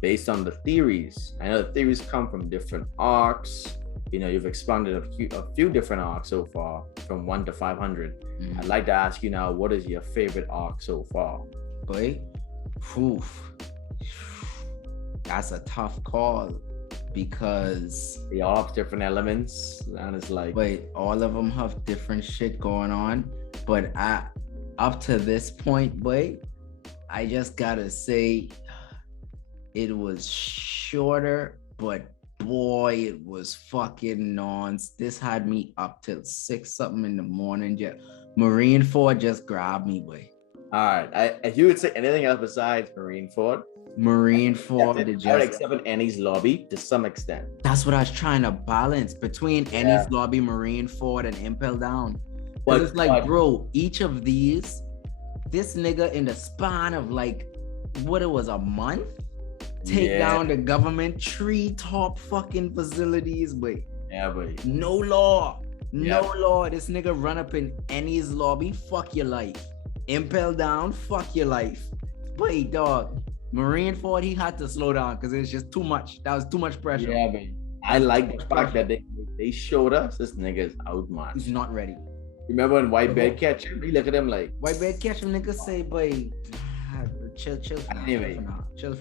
based on the theories. I know the theories come from different arcs. You know, you've expanded a few different arcs so far from 1 to 500. I'd like to ask you now, what is your favorite arc so far? Boy, that's a tough call because they all have different elements, and it's like, wait, all of them have different shit going on. But up to this point, boy, I just gotta say it was shorter, but boy, it was fucking nonsense. This had me up till 6 something in the morning. Marineford just grabbed me, boy. All right, if you would say anything else besides Marineford, Marineford, I would accept Annie's lobby to some extent. That's what I was trying to balance between Annie's lobby, Marineford, and Impel Down. But it's like, bro, each of these, this nigga in the span of like, what it was, a month, take down the government treetop fucking facilities, boy. Yeah, boy. No law. This nigga run up in Annie's lobby, fuck your life. Impel Down, fuck your life. Boy, dog. Marineford, he had to slow down because it's just too much. That was too much pressure. Yeah, but I like the fact that they showed us this nigga is out, man. He's not ready. Remember when White Bear catch him? We look at him like White Bear catch him, nigga say, boy, chill. Anyway, chill.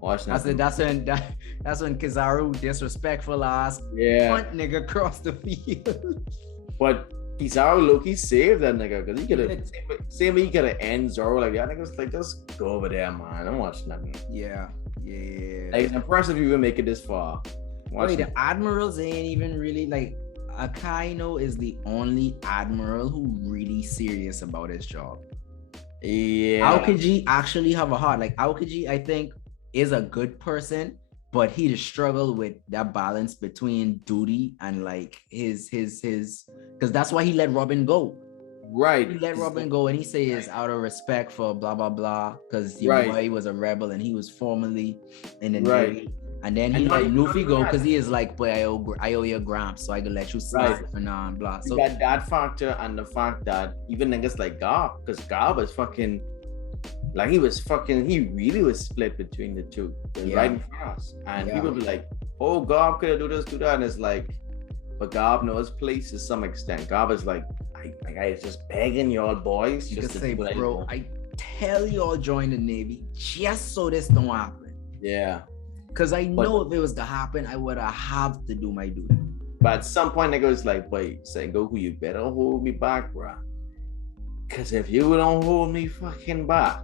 Watch that. That's when Kizaru disrespectful ass punt nigga cross the field. But Kizaru Loki saved that nigga because he could have same way he could have end Zoro like that. Nigga's like, just go over there, man. Don't watch nothing. Yeah. Like, it's impressive you even make it this far. Wait, the admirals ain't even really like Akainu is the only admiral who really serious about his job. Yeah. Aokiji actually have a heart. Like Aokiji, I think, is a good person, but he just struggled with that balance between duty and like his because that's why he let Robin go. Right. He let Robin go and he says out of respect for blah blah blah because he was a rebel and he was formerly in the Navy. And then he let Luffy go because he is like, boy, I owe you a gram, so I can let you slide for now and blah. So that factor and the fact that even niggas like Garb, because Garb was fucking like he really was split between the two. Right in front of us. And people be like, oh, Garb could do this, do that. And it's like, but Garb knows his place to some extent. Garb is like, I just begging y'all boys. You just can say, bro, I tell y'all join the Navy just so this don't happen. Yeah. Because I know if it was to happen, I would have to do my duty. But at some point, nigga was like, wait, Sengoku, you better hold me back, bro. Because if you don't hold me fucking back,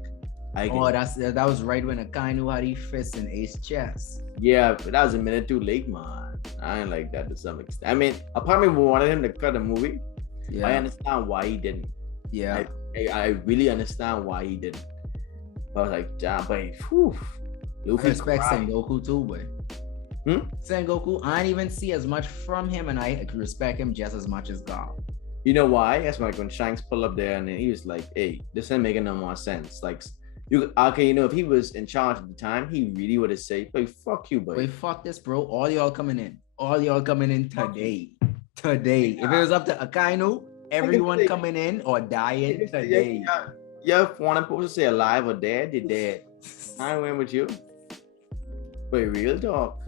that was right when Akainu had his fist in Ace chest. Yeah, but that was a minute too late, man. I ain't like that to some extent. I mean, apart from me wanted him to cut the movie, I understand why he didn't. Yeah. I really understand why he didn't. But I was like, damn, but whew. Luffy I respect Sengoku too, but Sengoku, I didn't even see as much from him, and I respect him just as much as Garb. You know why? That's like when Shanks pulled up there and then he was like, hey, this ain't making no more sense. Like, if he was in charge at the time, he really would have said, wait, fuck you, boy. Wait, fuck this, bro. All y'all coming in today. Today. If it was up to Akainu, everyone coming in or dying today. Yeah, one supposed to say alive or dead, you're dead. I went with you. Wait, real talk.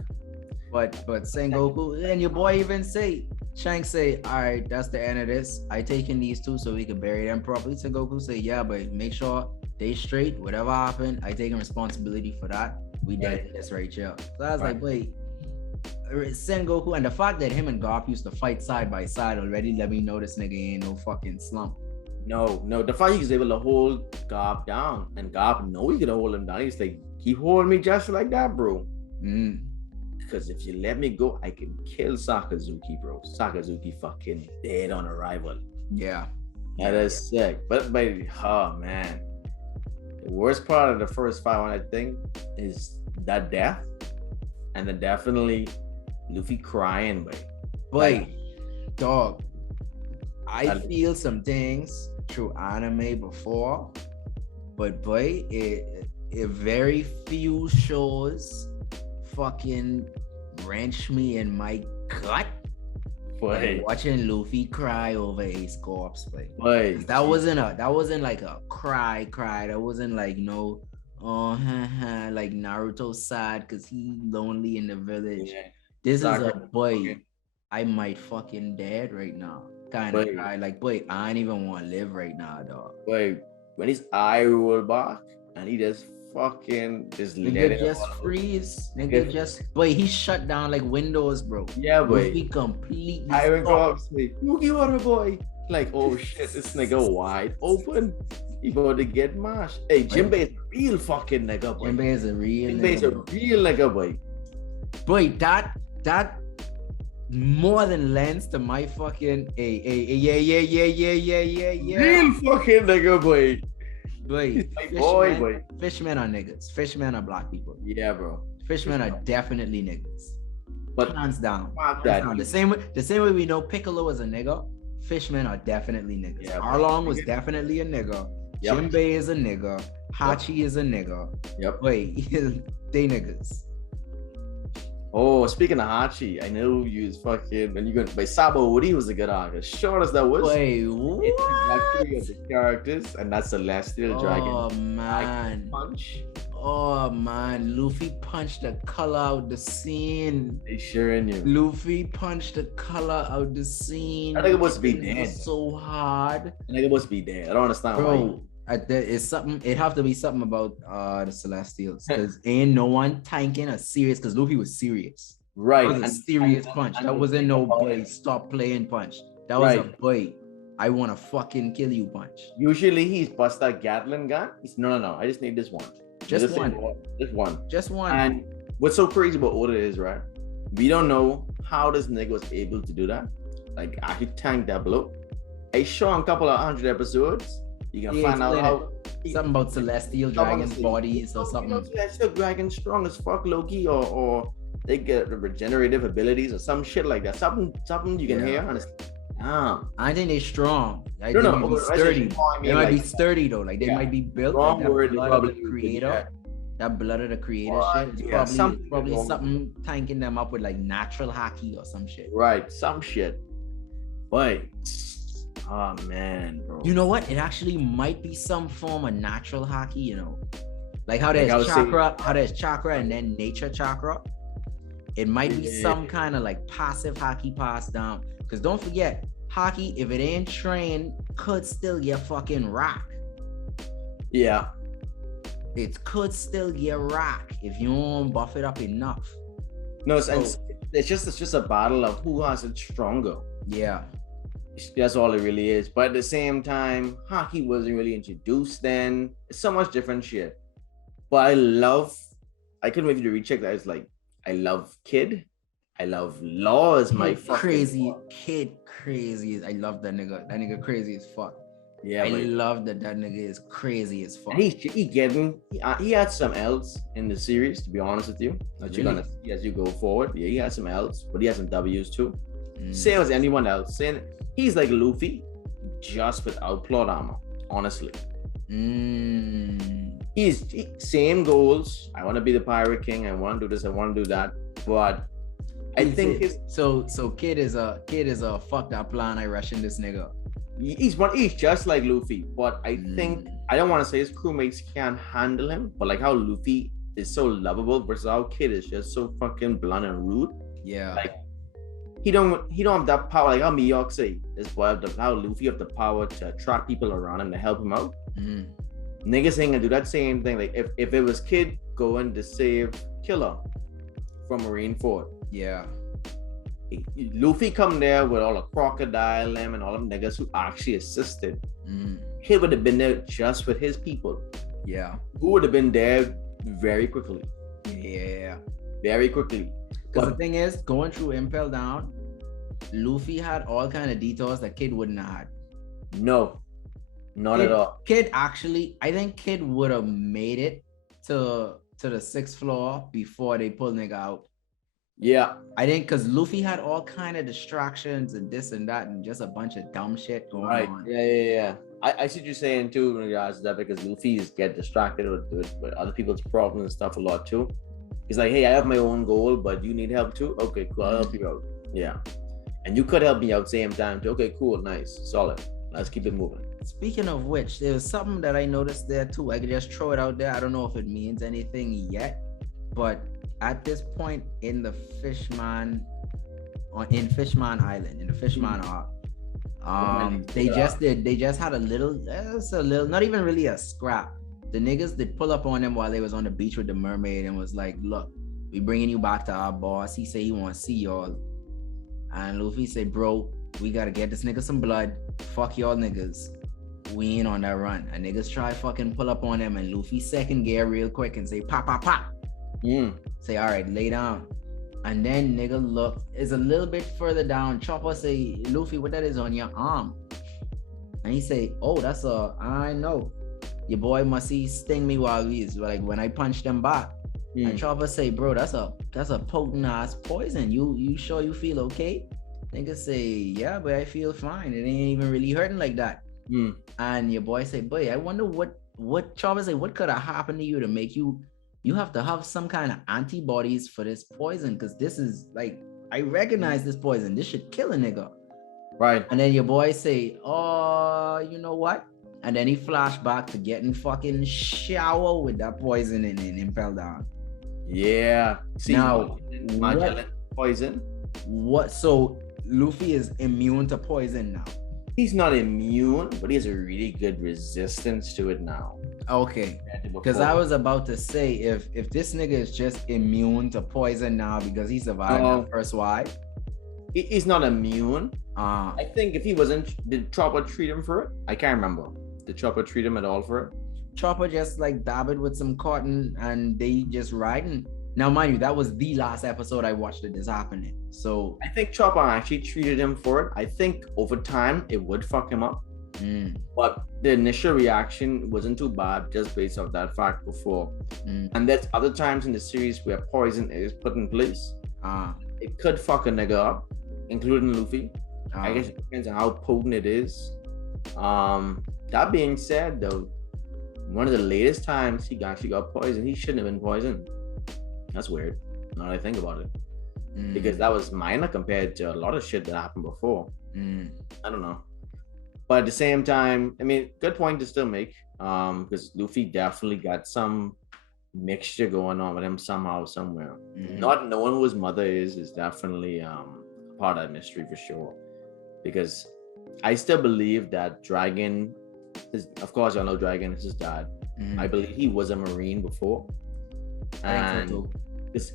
But Sengoku, and your boy even say, Shanks say, all right, that's the end of this. I taking these two so we can bury them properly. Sengoku say, yeah, but make sure they straight. Whatever happened, I taking responsibility for that. We did this right here. So I was like, wait, Sengoku, and the fact that him and Garp used to fight side by side already let me know this nigga ain't no fucking slump. No, the fact he was able to hold Garp down, and Garp know he could hold him down. He's like, keep holding me just like that, bro. Because if you let me go, I can kill Sakazuki, bro. Sakazuki fucking dead on arrival. Yeah. That is sick. But oh man. The worst part of the first 500 thing is that death. And then definitely Luffy crying, but dog, I feel some things through anime before, but boy, it very few shows fucking wrench me in my gut. Like watching Luffy cry over Ace corpse, that wasn't like a cry. That wasn't like like Naruto sad because he lonely in the village. Yeah. This is a boy. I might fucking dead right now. Kind of cry like, boy, I ain't even want to live right now, dog. Boy, when his eye roll back and he just fucking nigga just freeze. Nigga just he shut down like windows, bro. Yeah, boy. He completely. Iron Corpse, Mookie Water boy. Like, oh shit, this nigga wide open. He about to get mashed. Hey, Jinbei is a real fucking nigga, boy. Jinbei is a real nigga, boy. Boy, that more than lends to my fucking yeah. Real fucking nigga, boy. Boy, fishmen are niggas. Fishmen are black people. Yeah, bro. Fishmen are definitely niggas. But hands down. The same way we know Piccolo is a nigga, fishmen are definitely niggas. Yeah, Arlong was definitely a nigga. Yep. Jinbei is a nigga. Hachi is a nigga. Yep. Wait, they niggas. Oh, speaking of Hachi, I know you was fucking when you go by Sabo Woody was a good arc. As short as that was. Wait, what? It's the characters, and that's Celestial Dragon. Oh man. Punch. Oh man, Luffy punched the color out the scene. They sure in you. Luffy punched the color out the scene. I think it must be dead. So hard. I think it must be dead. I don't understand why. It's something. It have to be something about the Celestials because ain't no one tanking a serious. Because Luffy was serious. Right. That was a serious punch. That wasn't no boy stop playing punch. That was a boy. I want to fucking kill you punch. Usually he's bust that Gatling gun. He's no. I just need this one. Just one. Just one. And what's so crazy about Oda is, right? We don't know how this nigga was able to do that. Like, I could tank that blow. I show him a couple of 100 episodes. You can find out how something about Celestial Dragon's bodies or something. Celestial Dragon strong as fuck, Loki, or they get regenerative abilities or some shit like that. Something you can hear. Honestly. I think they're strong. Like, they might be sturdy. They might be sturdy though. Like they might be built. Like that blood of the creator. That blood of the creator shit. It's probably something tanking them up with like natural haki or some shit. Right, some shit. But oh man, bro. You know what? It actually might be some form of natural haki. You know, like how there's chakra, and then nature chakra. It might be some kind of like passive haki passed down. Because don't forget, haki, if it ain't trained, could still get fucking rock. Yeah. It could still get rock if you don't buff it up enough. No, it's just a battle of who has it stronger. Yeah. That's all it really is. But at the same time, haki wasn't really introduced then. It's so much different shit. But I couldn't wait for you to recheck that. It's like, I love Kid. I love Law as my crazy Kid. Crazy. I love that nigga. That nigga crazy as fuck. Yeah, I love that nigga is crazy as fuck. He had some L's in the series, to be honest with you. That you're gonna see as you go forward. Yeah, he had some L's, but he has some W's too. Same as anyone else. Saying he's like Luffy, just without plot armor. Honestly. He's same goals. I want to be the Pirate King. I want to do this. I want to do that. But I think Kid is a fuck that plan. I rushing this nigga. He's just like Luffy, but I think I don't want to say his crewmates can't handle him, but like how Luffy is so lovable versus how Kid is just so fucking blunt and rude. Yeah. Like he don't have that power like how Miyok say this boy have how Luffy have the power to attract people around him to help him out. Niggas ain't gonna do that same thing. Like if it was Kid going to save Killer from Marineford, yeah, Luffy come there with all the crocodile and all them niggas who actually assisted. Kid would have been there just with his people. Yeah, who would have been there very quickly. Yeah, very quickly. Because the thing is, going through Impel Down, Luffy had all kind of detours that Kid wouldn't have had. No, not Kid, at all. Kid actually, I think Kid would have made it to the 6th floor before they pull nigga out. Yeah. I think because Luffy had all kind of distractions and this and that and just a bunch of dumb shit going on. Yeah. I see what you're saying too in regards to that, because Luffy is get distracted with other people's problems and stuff a lot too. He's like, hey, I have my own goal, but you need help too? Okay, cool, I'll help you out. Yeah. And you could help me out same time too. Okay, cool, nice, solid. Let's keep it moving. Speaking of which, there's something that I noticed there too. I could just throw it out there. I don't know if it means anything yet, but at this point in the Fishman Island, in the Fishman Arc, they just had a little, not even really a scrap. The niggas did pull up on them while they was on the beach with the mermaid and was like, look, we bringing you back to our boss. He say he want to see y'all. And Luffy say, bro, we got to get this nigga some blood. Fuck y'all niggas. We ain't on that run. And niggas try fucking pull up on them, and Luffy second gear real quick and say, pop, pop, pop. Say, all right, lay down. And then nigga look, is a little bit further down. Chopper say, Luffy, what that is on your arm? And he say, oh, that's I know. Your boy must see sting me while he's like when I punch them back. And Chopper say, bro, that's a potent ass poison. You sure you feel okay? Nigga say, yeah, but I feel fine. It ain't even really hurting like that. And your boy say, boy, I wonder what Chopper say, what could have happened to you to make you have to have some kind of antibodies for this poison? Because this is like, I recognize this poison. This should kill a nigga. Right. And then your boy say, oh, you know what? And then he flashed back to getting fucking shower with that poison in Impel Down. Yeah. See, now, poison. What? So Luffy is immune to poison now? He's not immune, but he has a really good resistance to it now. Okay. Because I was about to say, if this nigga is just immune to poison now because he survived that first wife. He's not immune. I think if he wasn't, did Chopper treat him for it? I can't remember. Did Chopper treat him at all for it? Chopper just like dab it with some cotton and they just riding. Now, mind you, that was the last episode I watched that this happening. So I think Chopper actually treated him for it. I think over time it would fuck him up. But the initial reaction wasn't too bad just based off that fact before. And there's other times in the series where poison is put in place. It could fuck a nigga up, including Luffy. I guess it depends on how potent it is. That being said, though, one of the latest times he actually got poisoned, he shouldn't have been poisoned. That's weird, now that I think about it. Because that was minor compared to a lot of shit that happened before. I don't know. But at the same time, I mean, good point to still make. Because Luffy definitely got some mixture going on with him somehow, somewhere. Not knowing who his mother is definitely part of that mystery for sure. Because I still believe that Dragon of course, I know Dragon is his dad. I believe he was a Marine before. And this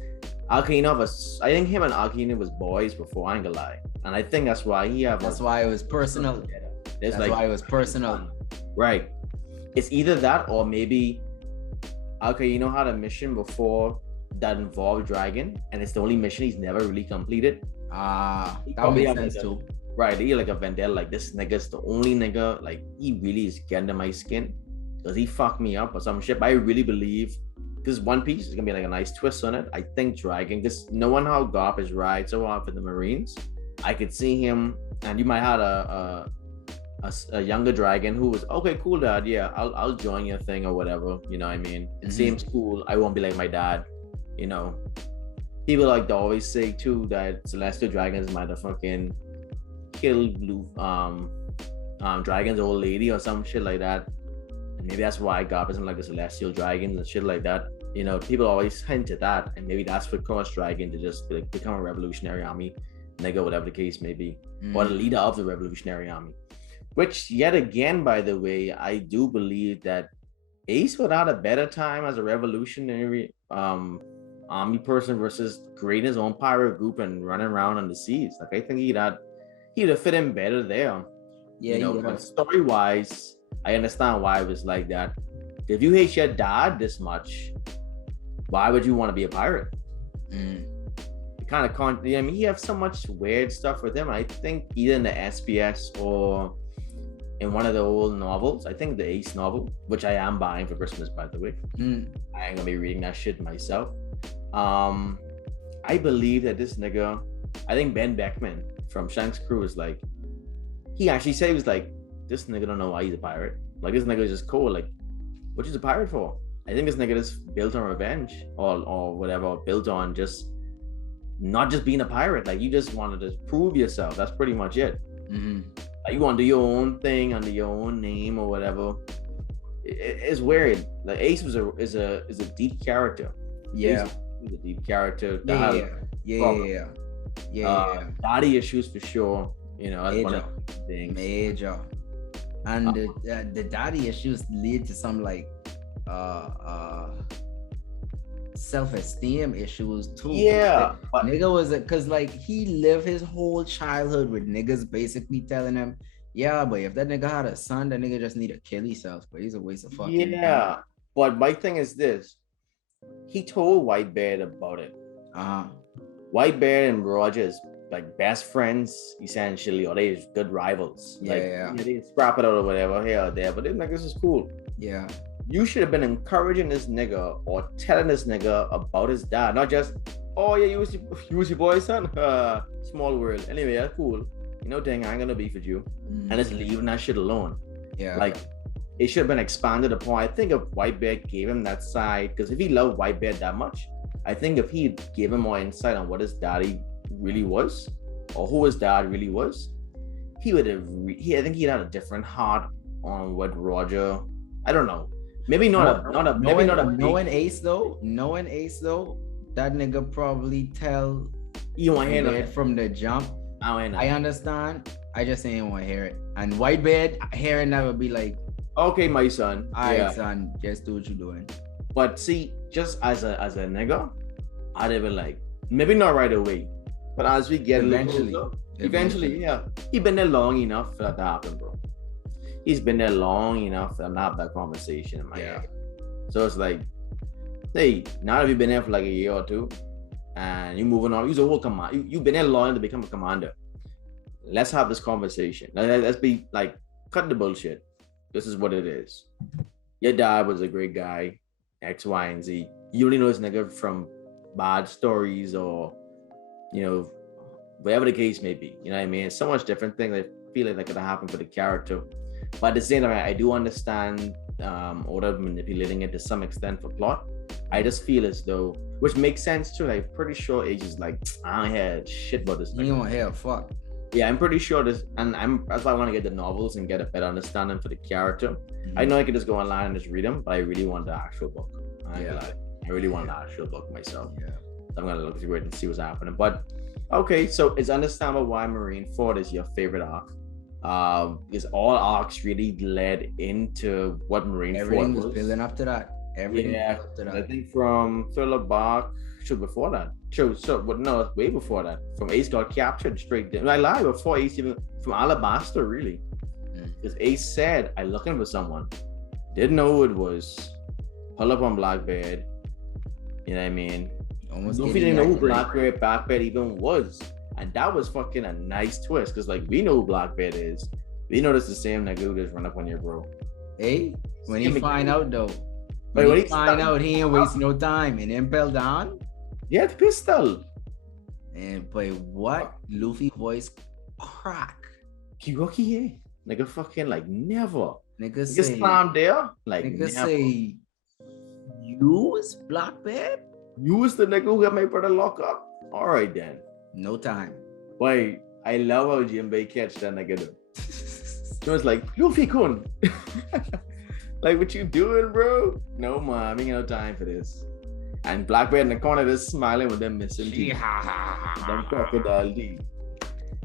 Alkaina I think him and Alkaina was boys before, I ain't gonna lie. And I think that's why that's why it was personal. Why it was personal. Right. It's either that or maybe Alkaina had a mission before that involved Dragon, and it's the only mission he's never really completed. That would make sense too. Right, he like a vendetta, like this nigga's the only nigga, like he really is getting to my skin. Does he fuck me up or some shit? But I really believe, because One Piece is gonna be like a nice twist on it. I think Dragon, because knowing how Garp is ride so hard for the Marines, I could see him, and you might have a younger Dragon who was, okay, cool dad, yeah, I'll join your thing or whatever, you know what I mean? It seems cool, I won't be like my dad, you know. People like to always say too that Celestial Dragons might have fucking kill Dragon's old lady or some shit like that, and maybe that's why Garp isn't like the Celestial Dragons and shit like that. You know, people always hint at that, and maybe that's what caused Dragon to just like become a revolutionary army. nigga, whatever the case may be, or the leader of the Revolutionary Army. Which, yet again, by the way, I do believe that Ace would have a better time as a revolutionary army person versus creating his own pirate group and running around on the seas. Like, I think he'd have fit in better there. Yeah, But story wise, I understand why it was like that. If you hate your dad this much, why would you want to be a pirate? Kind of I mean, he have so much weird stuff with him. I think either in the SPS or in one of the old novels, I think the Ace novel, which I am buying for Christmas, by the way. I ain't gonna be reading that shit myself. I believe that this nigga, I think Ben Beckman from Shank's Crew is like, he actually said he was like, this nigga don't know why he's a pirate. Like, this nigga is just cool. Like, what you a pirate for? I think this nigga is built on revenge or whatever, built on just not just being a pirate. Like, you just wanted to prove yourself. That's pretty much it. Like, you want to do your own thing under your own name or whatever. It's weird. Like, Ace is a deep character. Yeah, he's a deep character. Yeah. Daddy issues for sure. That's one of the things. Major. And the daddy issues lead to some like self-esteem issues too. Yeah, but nigga was because like he lived his whole childhood with niggas basically telling him, yeah, but if that nigga had a son, that nigga just need to kill himself. But he's a waste of fucking time. But my thing is this: he told Whitebeard about it. Whitebeard and Rogers like best friends essentially, or they just good rivals. They scrap it out or whatever here or there, but this niggas is cool. Yeah. You should have been encouraging this nigga or telling this nigga about his dad, not just, oh yeah, you was your boy son. Small world. Anyway, that's cool. Dang, I ain't gonna beef with you. And just leaving that shit alone. Yeah. Like, it should have been expanded upon. I think if Whitebeard gave him that side, because if he loved Whitebeard that much, I think if he gave him more insight on what his daddy really was, or who his dad really was, he would have. I think he'd had a different heart on what Roger. I don't know. Maybe not a. Knowing Ace though, that nigga probably tell you want to hear it from the jump. I understand. I just ain't want to hear it. And Whitebeard hearing that would be like, okay, my son. All right, son, just do what you're doing. But see, just as a nigga, I'd have been like, maybe not right away, but as we get eventually, yeah. He's been there long enough for that to happen, bro. He's been there long enough for them to have that conversation in my head. So it's like, hey, now that you've been there for like a year or two, and you're moving on, you're a whole command. You've been there long to become a commander. Let's have this conversation. Let's be like, cut the bullshit. This is what it is. Your dad was a great guy, X, Y, and Z. You only know this nigga from bad stories or, whatever the case may be. You know what I mean? It's so much different things. I feel like that could have happened for the character. But at the same time, I do understand Oda manipulating it to some extent for plot. I just feel as though, which makes sense too. Like, pretty sure Age is like, I don't hear shit about this. You don't hear fuck. Yeah, I'm pretty sure this, and that's why I want to get the novels and get a better understanding for the character. I know I could just go online and just read them, but I really want the actual book. I really want the actual book myself. Yeah, so I'm gonna look through it and see what's happening. But okay, so it's understandable why Marineford is your favorite arc. Because all arcs really led into what Marineford everything was building up to that. I think from Thriller Bark, before that. No, way before that. From Ace got captured straight down. I lied, before Ace even, from Alabasta, really. Because Ace said, I'm looking for someone. Didn't know who it was. Pull up on Blackbeard. You know what I mean? Luffy didn't know who Blackbeard even was. And that was fucking a nice twist. Because, like, we know who Blackbeard is. We know that's the same nigga who just run up on your bro. Hey, when he find out, though. When he find out, he ain't waste no time. And Impel down. Yeah, the pistol. And boy, what? Luffy voice crack. Kiroki, nigga fucking like never. Nigga say, slam there. Like nigga never. Say, you was Blackbeard? You was the nigga who got my brother locked up? Alright then. No time. Boy, I love how Jinbei catch that nigga though. So it's like, Luffy kun. Like, what you doing, bro? No, man, I ain't got no time for this. And Blackbeard in the corner just smiling with them missing teeth. Them crocodile teeth.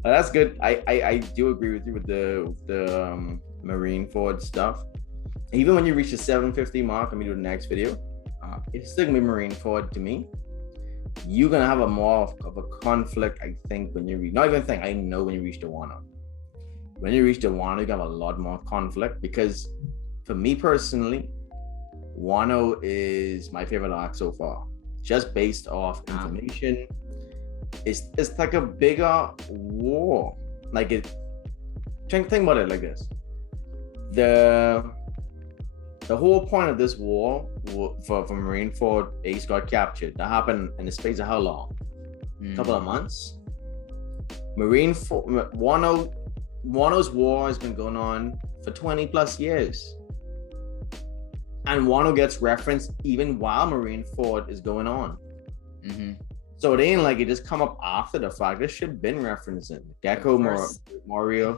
That's good. I do agree with you with the Marine Ford stuff. Even when you reach the 750 mark, let me do the next video. It's still gonna be Marine Ford to me. You're gonna have a more of a conflict, I think, when you reach. Not even think. I know when you reach the Wano. When you reach the Wano, you have a lot more conflict because, for me personally, Wano is my favorite arc so far. Just based off information, it's like a bigger war. Like it. Think about it like this: the whole point of this war for Marineford Ace got captured. That happened in the space of how long? A couple of months. Wano's war has been going on for 20 plus years. And Wano gets referenced even while Marineford is going on. So it ain't like it just come up after the fact. This should have been referencing Gecko, Mario.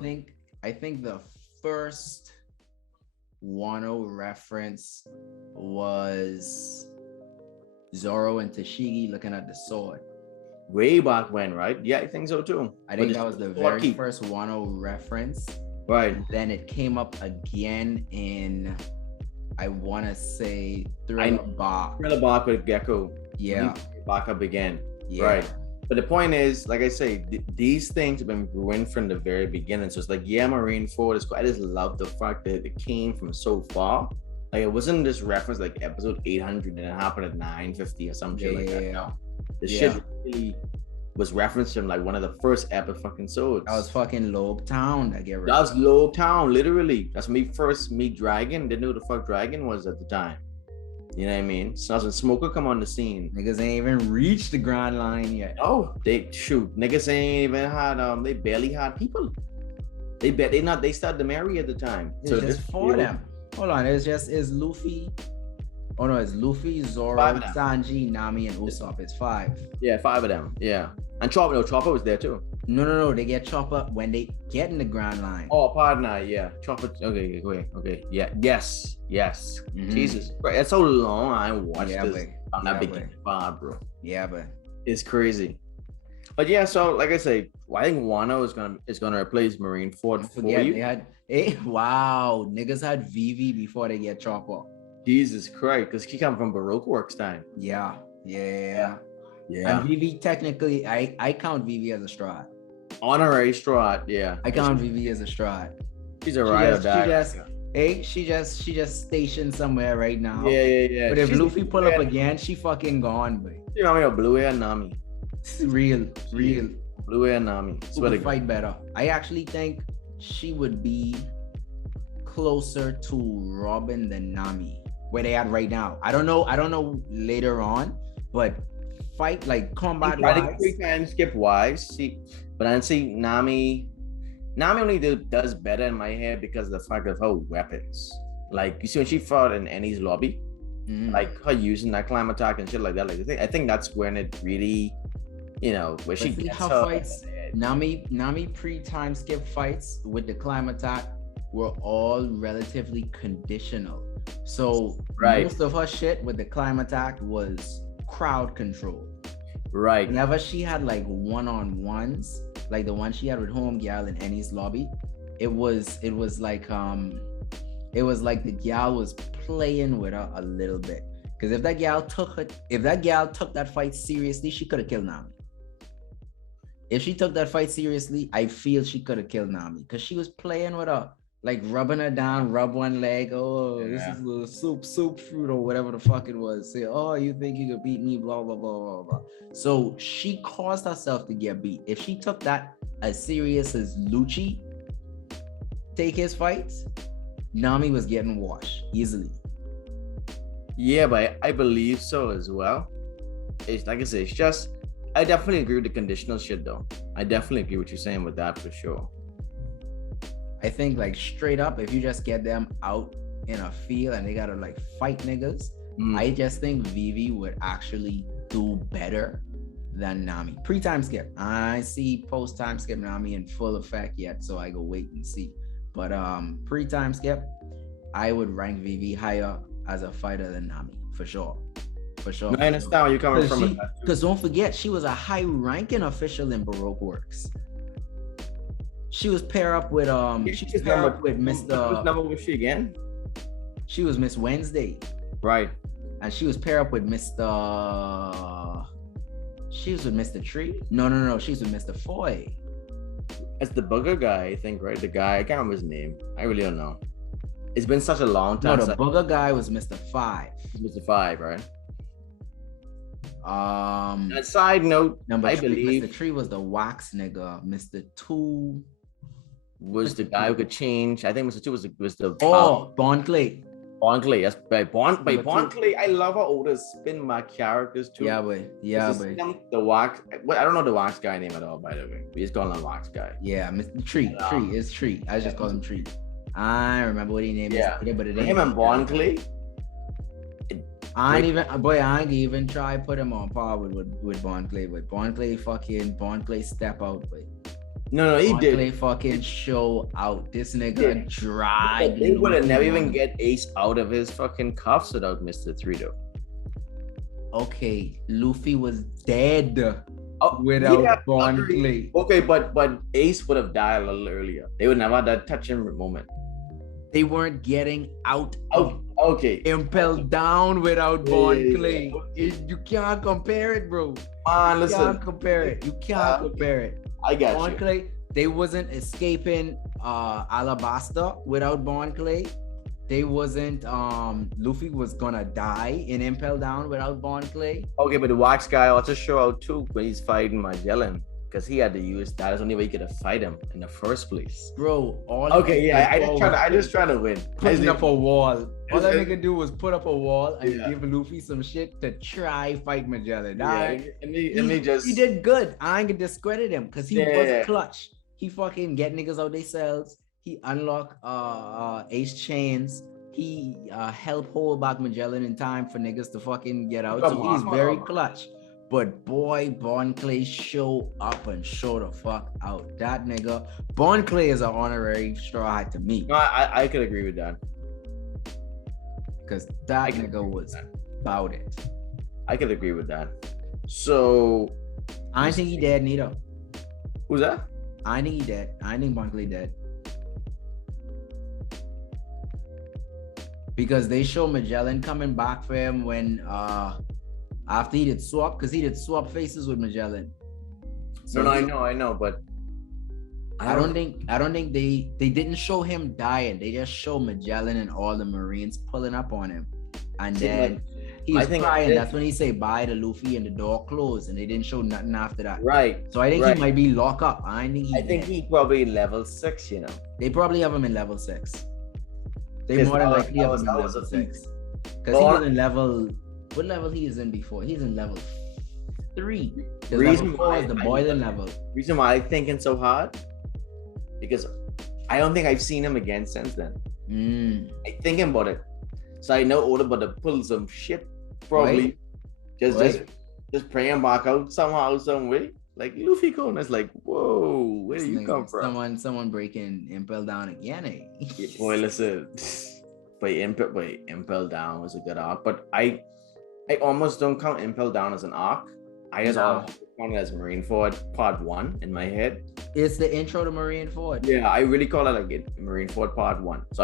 I think the first Wano reference was Zoro and Tashigi looking at the sword. Way back when, right? Yeah, I think so too. I think that was the very first Wano reference. Right. And then it came up again in, I want to say, Thriller Bark. Thriller Bark with Gecko. Yeah. Back up again. Yeah. Right. But the point is, like I say, these things have been brewing from the very beginning. So it's like, yeah, Marineford is cool. I just love the fact that it came from so far. Like it wasn't this reference like episode 800 and it happened at 950 or some shit like that. No. The shit really was referenced in like one of the first epic fucking swords. That was fucking Lobe Town. That was Lobe Town, literally. That's me first meet Dragon. Didn't know who the fuck Dragon was at the time. You know what I mean? So when Smoker come on the scene, niggas ain't even reached the Grand Line yet. Oh, niggas ain't even had they barely had people. They started to marry at the time. It's so just for them. Hold on, it's Luffy. Oh no, it's Luffy, Zoro, Sanji, Nami, and Usopp. It's 5. Yeah, 5 of them. Yeah. And Chopper was there too. No. They get Chopper when they get in the Grand Line. Oh, pardon. Yeah. Chopper. Okay. Yeah. Yes. Jesus Christ. That's so long. I watched this. I'm not big far, bro. Yeah, but it's crazy. But yeah, so like I say, I think Wano is gonna replace Marineford for you. They had wow, niggas had Vivi before they get Chopper. Jesus Christ, because he come from Baroque Works time. Yeah. And Vivi technically, I count Vivi as a Strahd. Honorary Strahd, yeah. I count Vivi as a Strahd. She's a rider. She just stationed somewhere right now. Yeah. But if Luffy pull up again, she fucking gone, boy. You know me, Blue Air Nami. Real. Blue Air Nami. Who would fight better? I actually think she would be closer to Robin than Nami. Where they at right now? I don't know later on, but fight like combat wise. I think 3 times skip wise. But I see Nami only does better in my head because of the fact of her weapons. Like you see when she fought in Annie's lobby, like her using that climb attack and shit like that. Like I think that's when it really, where she gets her fights. Nami pre-time skip fights with the climb attack were all relatively conditional. So most of her shit with the climb attack was crowd control. Right. Whenever she had like one-on-ones, like the one she had with Homegirl in Annie's lobby, it was like the gal was playing with her a little bit. Because if that gal took that fight seriously, she could have killed Nami. If she took that fight seriously, I feel she could have killed Nami because she was playing with her. Like rubbing her down, rub one leg. This is the soup fruit or whatever the fuck it was. Say, you think you could beat me? Blah blah blah blah blah. So she caused herself to get beat. If she took that as serious as Lucci take his fights, Nami was getting washed easily. Yeah, but I believe so as well. It's like I said, it's just I definitely agree with the conditional shit though. I definitely agree with you saying with that for sure. I think like straight up, if you just get them out in a field and they gotta like fight niggas, I just think Vivi would actually do better than Nami. Pre-time skip. I see post-time skip Nami in full effect yet, so I go wait and see. But pre-time skip, I would rank Vivi higher as a fighter than Nami, for sure. No, I understand where you're coming from. Because don't forget, she was a high-ranking official in Baroque Works. She was pair up with she was pair up with Mr. Whose number was she again? She was Miss Wednesday. Right. And she was pair up with Mr. She was with Mr. Tree. No. She's with Mr. Foy. That's the booger guy, I think, right? The guy, I can't remember his name. I really don't know. It's been such a long time. No, the booger guy was Mr. Five. Mr. Five, right? On a side note, I believe Mr. Tree was the wax nigga. Mr. Two was the guy who could change. I think Mr. Two was the Vaughn Clay. Vaughn Clay, that's right. Vaughn Clay, I love how old spin my characters too. Yeah, boy. The wax. I don't know the wax guy name at all, by the way. We just call him wax guy. Yeah, Mr. Tree. Tree is Tree. I just call him Tree. I remember what he named is, but it ain't him and Vaughn Clay. I ain't even try put him on par with Vaughn Clay, but Vaughn Clay step out, but no, he did. Clay fucking show out. This nigga dried. They would have never even get Ace out of his fucking cuffs without Mr. Three though. Okay, Luffy was dead without Vaughn Clay. Okay, but Ace would have died a little earlier. They would never have that touching moment. They weren't getting out. Impelled down without Vaughn Clay. You can't compare it, bro. Listen. You can't compare it. I got Vaughn Clay, they wasn't escaping Alabasta without Vaughn Clay. They wasn't Luffy was gonna die in Impel Down without Vaughn Clay. Okay, but the wax guy also show out too when he's fighting Magellan. Because he had to use that as the only way he could have fight him in the first place. Bro, I just trying to win. Putting up a wall. All that nigga do was put up a wall and give Luffy some shit to try fight Magellan. He did good. I ain't gonna discredit him because he was clutch. He fucking get niggas out they cells. He unlock Ace chains. He help hold back Magellan in time for niggas to fucking get out. So he's very clutch. But boy, Vaughn Clay show up and show the fuck out. That nigga, Vaughn Clay is an honorary straw hat to me. No, I could agree with that. Because that nigga was about it. I could agree with that. So I think he dead neither. Who's that? I think he dead. I think Vaughn Clay dead. Because they show Magellan coming back for him when after he did swap, because he did swap faces with Magellan. So no, I know, but I don't think they didn't show him dying. They just show Magellan and all the Marines pulling up on him, and then he's crying. That's when he say bye to Luffy and the door closed, and they didn't show nothing after that. Right. So I think he might be locked up. I think he probably level 6. You know. They probably have him in level 6. They more than likely have him in level 6 because he was in level. What level he is in before? He's in level 3. Because level 4 is the boiling level. Reason why I'm thinking so hard, because I don't think I've seen him again since then. I'm thinking about it. So I know Oda about to pull some shit, probably. Just praying back out somehow, some way. Like Luffy going, it's like, whoa, where do you come from? Someone breaking Impel Down again, eh? Yeah, boy, listen. But Impel Down was a good arc, but I almost don't count Impel Down as an arc. I just count it as Marineford Part 1 in my head. It's the intro to Marineford. Yeah, I really call it like Marineford Part 1. So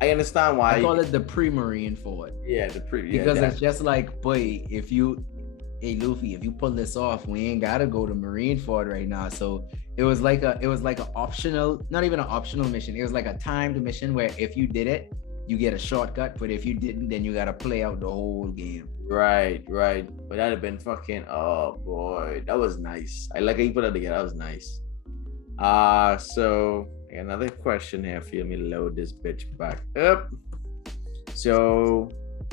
I understand why. I call it the pre-Marineford. Yeah, because it's just like, boy, hey Luffy, if you pull this off, we ain't gotta go to Marineford right now. So it was like a optional, not even an optional mission. It was like a timed mission where if you did it, you get a shortcut, but if you didn't, then you gotta play out the whole game. Right. But that'd have been fucking, oh boy, that was nice. I like how you put that together. That was nice. So I got another question here. Feel me load this bitch back up. So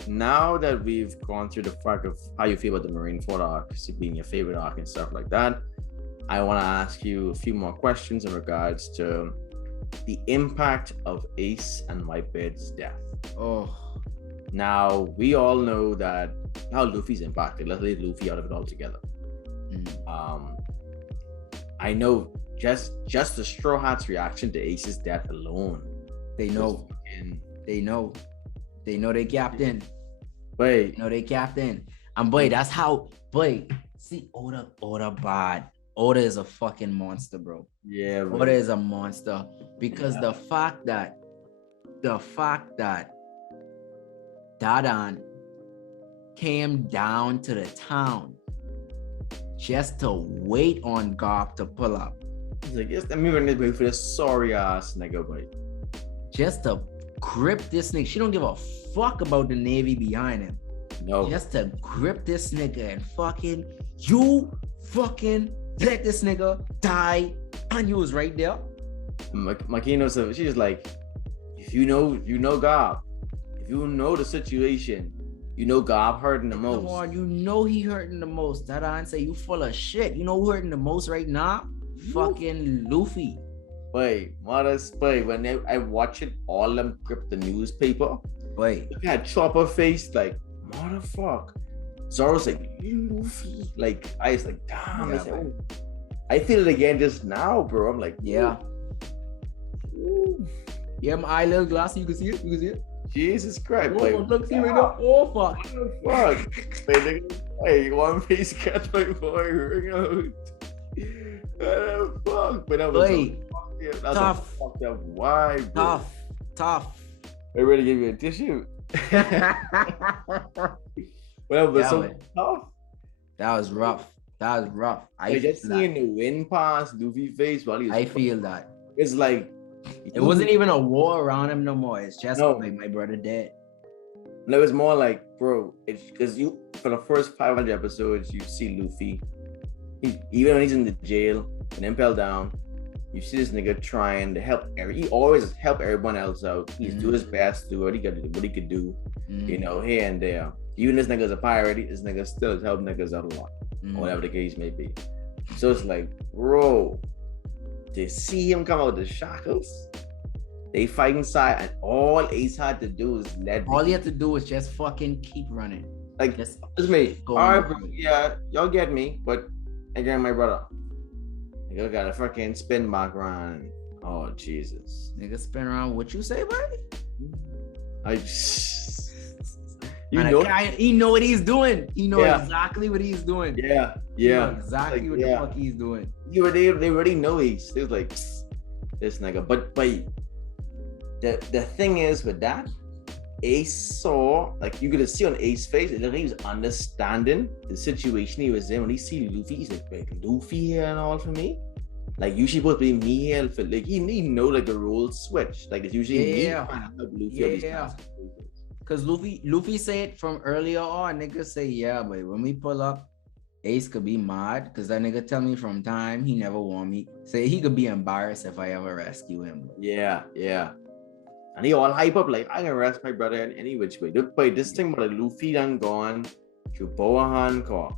now that we've gone through the fact of how you feel about the Marineford arc being your favorite arc and stuff like that, I want to ask you a few more questions in regards to the impact of Ace and Whitebeard's death. Now we all know that how Luffy's impacted. Let's leave Luffy out of it altogether. I know just the Straw Hats' reaction to Ace's death alone. They know they captain. Wait. No, they captain. And boy, that's how. Boy, see, Oda bad. Oda is a fucking monster, bro. Yeah, Oda is a monster because the fact that Dadan came down to the town just to wait on Garp to pull up. He's like, yes, I'm even this way for this sorry ass nigga, boy. Just to grip this nigga. She don't give a fuck about the Navy behind him. No. Just to grip this nigga and fucking let this nigga die. And you was right there. Makino said, she's like, if you know God. If you know the situation, you know God hurting the most. Come on, you know he hurting the most. That I say you full of shit. You know who hurting the most right now? Fucking Luffy. Wait, when I watch it, all of them grip the newspaper. Wait. Look at Chopper face, like, motherfucker. Zoro's like, Luffy. Like, I was like, damn. Yeah, I feel it again just now, bro. I'm like, yeah. Ooh. Yeah, my eye little glass. You can see it. Jesus Christ. Oh, like, look, see right now. Oh, fuck. What the fuck? Wait, nigga, hey, One Piece got my boy ring out. What the fuck? But that was tough. Fucked up. Why, bro? Tough. They ready to give you a tissue. Well, but so tough. That was rough. I just seeing the wind pass Luffy face while he was feel that. It's like it wasn't even a war around him no more. It's just like my brother dead. No, it was more like, bro, it's because you for the first 500 episodes you see Luffy. Even when he's in the jail and impelled down, you see this nigga trying to help. He always help everyone else out. He's doing his best to do what he could do, you know, here and there. Even this nigga's a pirate, this nigga still is helping niggas out a lot, or whatever the case may be. So it's like, bro, to see him come out of the shackles, they fight inside, and all Ace had to do is all he had to do was just fucking keep running. Like, it's me. All right, bro, yeah, y'all get me, but again, my brother, nigga got a fucking spin back around. Oh, Jesus. Nigga spin around. What you say, buddy? He know what he's doing. He know exactly what he's doing. Yeah. Exactly what the fuck he's doing. They already know Ace. They was like, this nigga. But the thing is with that, Ace saw, like, you could see on Ace's face, it looked like he was understanding the situation he was in. When he see Luffy, he's like, wait, Luffy here and all for me? Like, usually supposed to be me here for, like, he know, like, the roles switch. Like, it's usually me trying to help Luffy. Because Luffy said from earlier on, nigga say, yeah, but when we pull up, Ace could be mad. Because that nigga tell me from time he never want me. Say he could be embarrassed if I ever rescue him. Yeah. And he all hype up like, I can arrest my brother in any which way. Look, boy, this thing about Luffy done gone to Boa Hancock.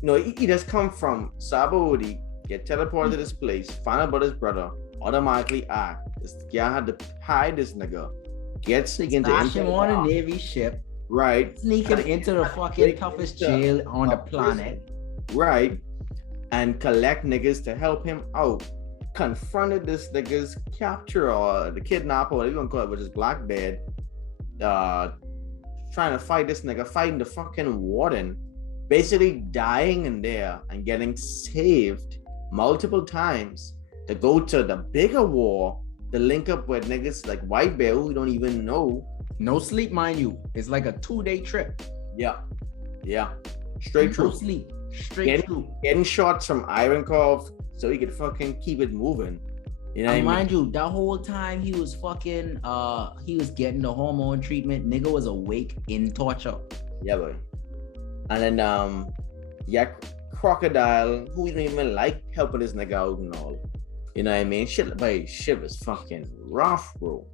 You know, he just come from Sabaody, get teleported to this place, find out about his brother, automatically act. This guy had to hide this nigga. Get sneaking into him on a Navy ship. Right. Sneaking into the fucking toughest jail on the planet. Right. And collect niggas to help him out. Confronted this nigga's capture or the kidnapper, whatever you want to call it, which is Blackbeard. Trying to fight this nigga, fighting the fucking warden. Basically dying in there and getting saved multiple times to go to the bigger war. To link up with niggas like White Bear, who we don't even know. No sleep, mind you. It's like a 2-day trip. Yeah. Straight through. No sleep. Getting shots from Ironclaw so he could fucking keep it moving. You know what I mean? Mind you, that whole time he was fucking, he was getting the hormone treatment. Nigga was awake in torture. Yeah, boy. And then, Crocodile, who we don't even like, helping this nigga out and all. You know what I mean? Shit was fucking rough, bro.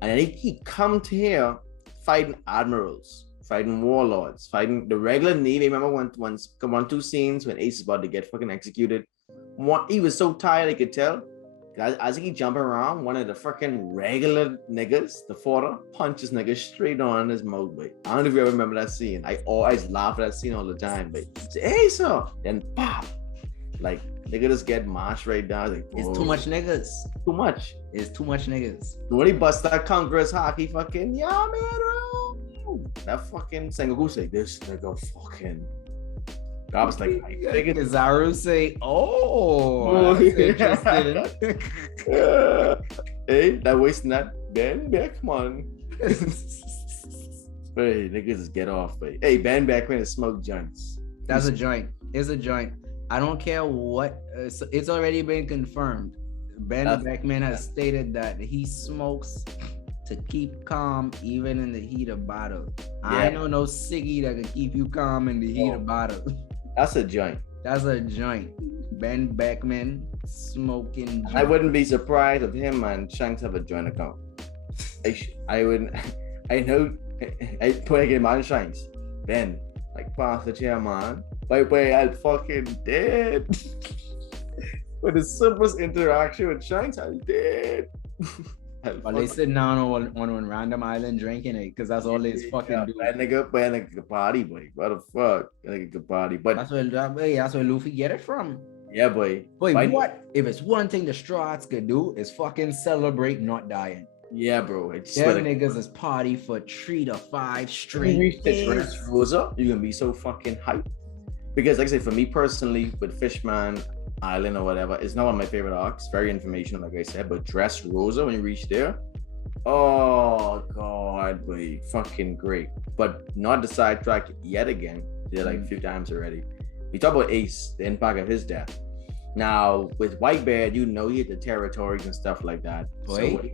And then he come to here fighting admirals, fighting warlords, fighting the regular Navy. Remember one, two scenes when Ace is about to get fucking executed. He was so tired, I could tell. As he jumping around, one of the fucking regular niggas, the forter, punches nigga straight on his mouth, but I don't know if you ever remember that scene. I always laugh at that scene all the time, but say, hey, sir, then pop. Like, nigga just get mashed right down. Like, it's too much niggas. Too much. It's too much niggas. When he busts that Congress hockey fucking, yeah, man, that fucking Sengoku say, this nigga fucking I was like, I figured. Kizaru say, "Oh, Oh, that's interesting." Hey, that wasting that Ben Beck, come on. Hey, niggas just get off, but hey, Ben Beckman is smoke joints. That's a joint. It's a joint. I don't care what. It's already been confirmed. Ben Beckman has stated that he smokes to keep calm even in the heat of battle. Yeah. I know no ciggy that can keep you calm in the heat of battle. That's a joint. That's a joint. Ben Beckman smoking. I wouldn't be surprised if him and Shanks have a joint account. I wouldn't. I know. I put again, man, Shanks. Ben, like pass the chair, man. Wait, I'm fucking dead. With the simplest interaction with Shanks, I'm dead. But they sitting down on one random island drinking it because that's all they fucking do. That nigga could party, boy. What the fuck? That nigga could party. But that's where Luffy get it from. Yeah, boy. Boy, what? If it's one thing the Straw Hats could do is fucking celebrate not dying. Yeah, bro. Them niggas is party for 3 to 5 straight days. Rosa, you're gonna be so fucking hyped. Because like I said, for me personally, with Fishman Island or whatever, it's not one of my favorite arcs. Very informational, like I said. But Dress Rosa, when you reach there, oh god, boy, fucking great. But not the sidetrack yet again. Did like a few times already. We talk about Ace, the impact of his death. Now with Whitebeard, you know he had the territories and stuff like that. But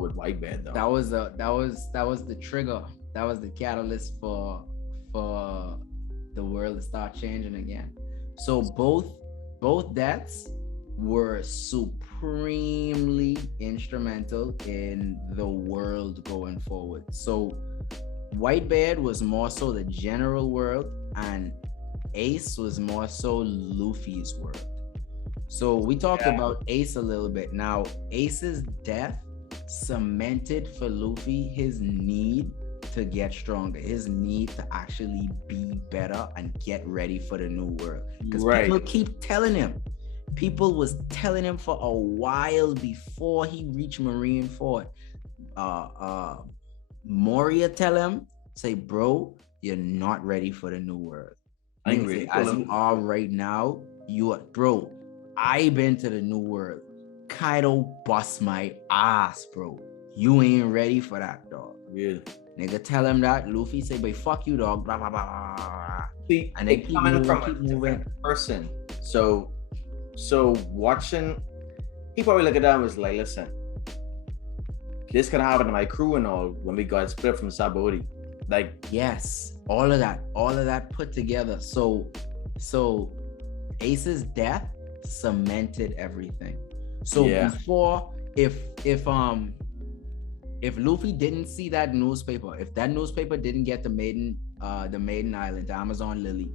with Whitebeard though, that was the trigger. That was the catalyst for the world to start changing again. So both deaths were supremely instrumental in the world going forward. So Whitebeard was more so the general world, and Ace was more so Luffy's world. So we talked about Ace a little bit. Now, Ace's death cemented for Luffy his need to get stronger, his need to actually be better and get ready for the new world. Because people keep telling him. People was telling him for a while before he reached Marineford. Moria tell him, say, bro, you're not ready for the new world. As you are right now, you are, bro. I been to the new world. Kaido bust my ass, bro. You ain't ready for that, dog. Yeah. Nigga tell him that. Luffy say, but fuck you, dog. Blah, blah, blah, blah. See, and they keep moving, from a different person. So watching, he probably look at that and was like, listen, this could happen to my crew and all when we got split from Sabaody. Like, yes, all of that put together. So Ace's death cemented everything. So before, if Luffy didn't see that newspaper, if that newspaper didn't get the Maiden Island, the Amazon Lily,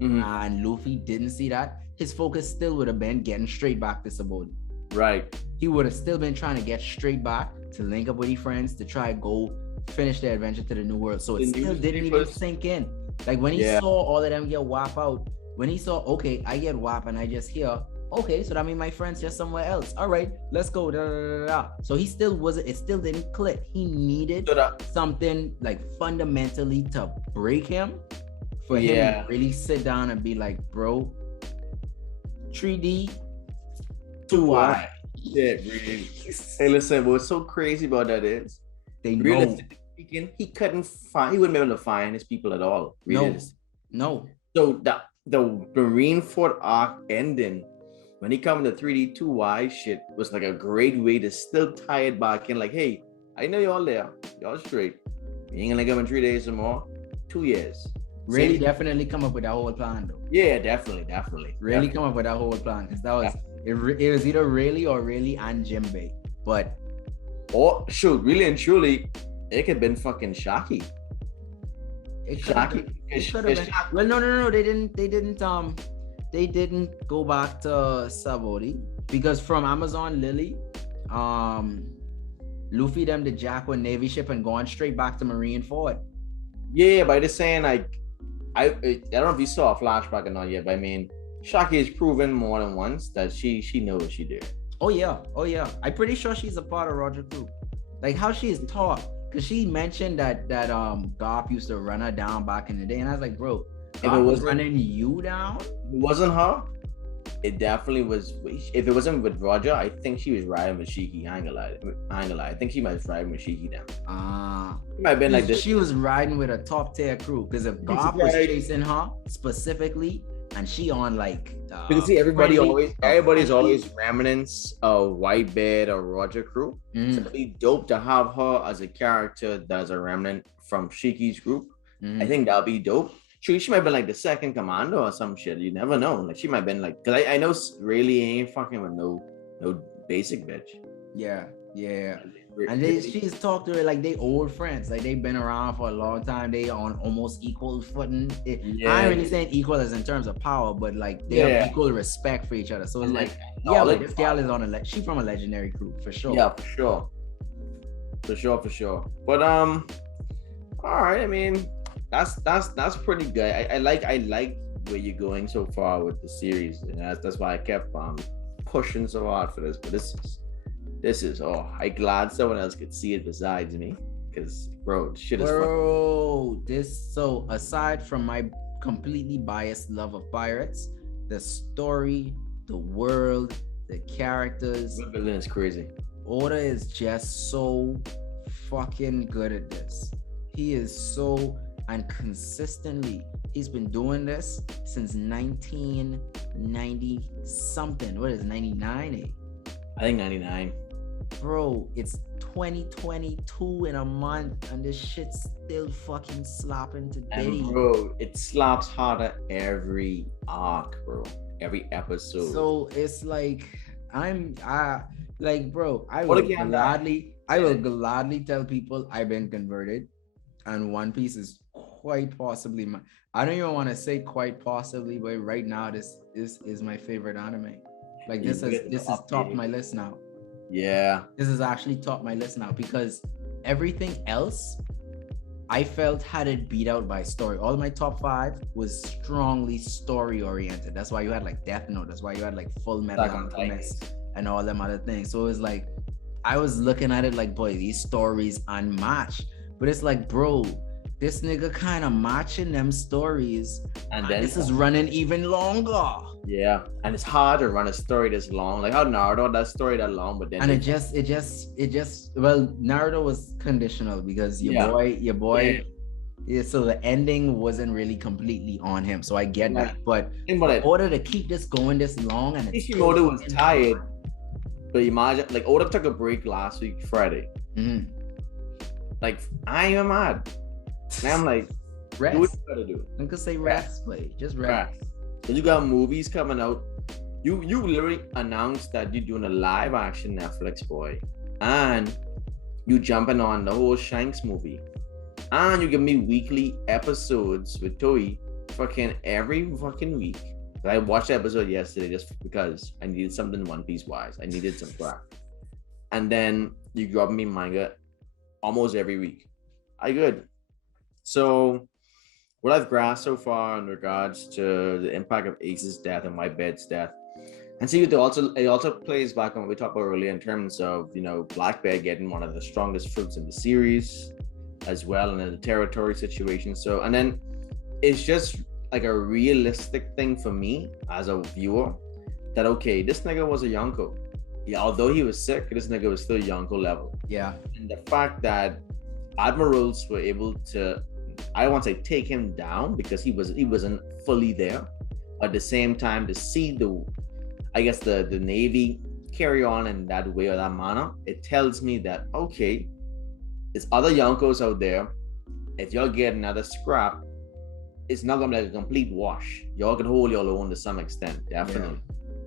and Luffy didn't see that, his focus still would have been getting straight back to Sabaody. Right. He would have still been trying to get straight back to link up with his friends to try to go finish their adventure to the new world. So it still didn't even sink in. Like when he saw all of them get wiped out, when he saw, okay, I get wiped and I just hear, okay, so that means my friend's just somewhere else. All right, let's go. Da, da, da, da. So he still wasn't, it still didn't click. He needed something like fundamentally to break him for him to really sit down and be like, bro, 3D, 2Y. Yeah, really. Hey, listen, what's so crazy about that is, they know. Realistically speaking, he wouldn't be able to find his people at all. No. So the Marineford arc ending, when he come to 3D 2Y shit, was like a great way to still tie it back in. Like, hey, I know y'all there, y'all straight. You ain't gonna come in 3 days or more, 2 years. Really, definitely come up with that whole plan though. Yeah, definitely. Really come up with that whole plan, because that was it was either really or really and Jinbei, but really and truly, it could have been fucking Shaki. Well, no. They didn't go back to Sabaody, because from Amazon Lily, Luffy them the Jack with Navy ship and going straight back to Marineford. Yeah, but just saying, like, I don't know if you saw a flashback or not yet, but I mean, Shaki has proven more than once that she knows what she did. Oh yeah. I'm pretty sure she's a part of Roger Crew. Like how she is taught, because she mentioned that Garp used to run her down back in the day, and I was like, bro, If it God was wasn't, running you down. it wasn't her, it definitely was. If it wasn't with Roger, I think she was riding with Shiki. I ain't gonna lie. I ain't gonna lie. I think she might have riding with Shiki down. It might have been like this. She was riding with a top tier crew because if Goff was chasing her specifically, and she on like you see, everybody's friendly, always remnants of Whitebeard or Roger crew. So it'd be dope to have her as a character that's a remnant from Shiki's group. I think that'd be dope. She might have been like the second commander or some shit. You never know. Like she might have been like, cause I know Rayleigh ain't fucking with no basic bitch. Yeah. And she's talked to her like they old friends, like they've been around for a long time. They on almost equal footing. I ain't really saying equal as in terms of power, but like they have equal respect for each other. So it's like, but this gal is on she from a legendary crew for sure. Yeah, for sure. But all right. I mean, that's pretty good. I like where you're going so far with the series, and that's why I kept pushing so hard for this. But this is I'm glad someone else could see it besides me, because bro, shit is fun. So aside from my completely biased love of pirates, the story, the world, the characters, the villain is crazy. Oda is just so fucking good at this. He is so, and consistently, he's been doing this since 1990 something. What is 99? I think 99. Bro, it's 2022 in a month, and this shit's still fucking slapping today. And bro, it slaps harder every arc, bro. Every episode. So it's like I will gladly tell people I've been converted, and One Piece is quite possibly I don't even want to say quite possibly, but right now this is my favorite anime. Like this is topped my list now. Yeah. This is actually topped my list now because everything else I felt had it beat out by story. All my top 5 was strongly story oriented. That's why you had like Death Note. That's why you had like Full Metal Alchemist and all them other things. So it was like I was looking at it like, boy, these stories unmatched. But it's like, bro, this nigga kind of matching them stories, and then this is running even longer. Yeah, and it's hard to run a story this long. Like how Naruto, that story that long, but then and it just well, Naruto was conditional because your boy. Yeah, so the ending wasn't really completely on him, so I get that. But in order to keep this going this long, and Kishimoto was tired. But imagine, like Oda took a break last week, Friday. Like I ain't even mad. Now I'm like, rest. Do what you gotta do. I'm gonna say rest, play. Just rest. So you got movies coming out. You literally announced that you're doing a live action Netflix, boy, and you jumping on the whole Shanks movie, and you give me weekly episodes with Toei, fucking every fucking week. I watched the episode yesterday just because I needed something One Piece wise. I needed some crap, and then you drop me manga almost every week. I good. So what I've grasped so far in regards to the impact of Ace's death and Whitebeard's death, and see it also plays back on what we talked about earlier in terms of Blackbeard getting one of the strongest fruits in the series, as well in the territory situation. So and then it's just like a realistic thing for me as a viewer that okay, this nigga was a Yonko. Yeah, although he was sick, this nigga was still Yonko level. Yeah, and the fact that admirals were able to, I don't want to say take him down because he wasn't fully there, but at the same time to see the Navy carry on in that way or that manner, it tells me that okay, there's other Yonkos out there. If y'all get another scrap, it's not gonna be like a complete wash. Y'all can hold your own to some extent, definitely.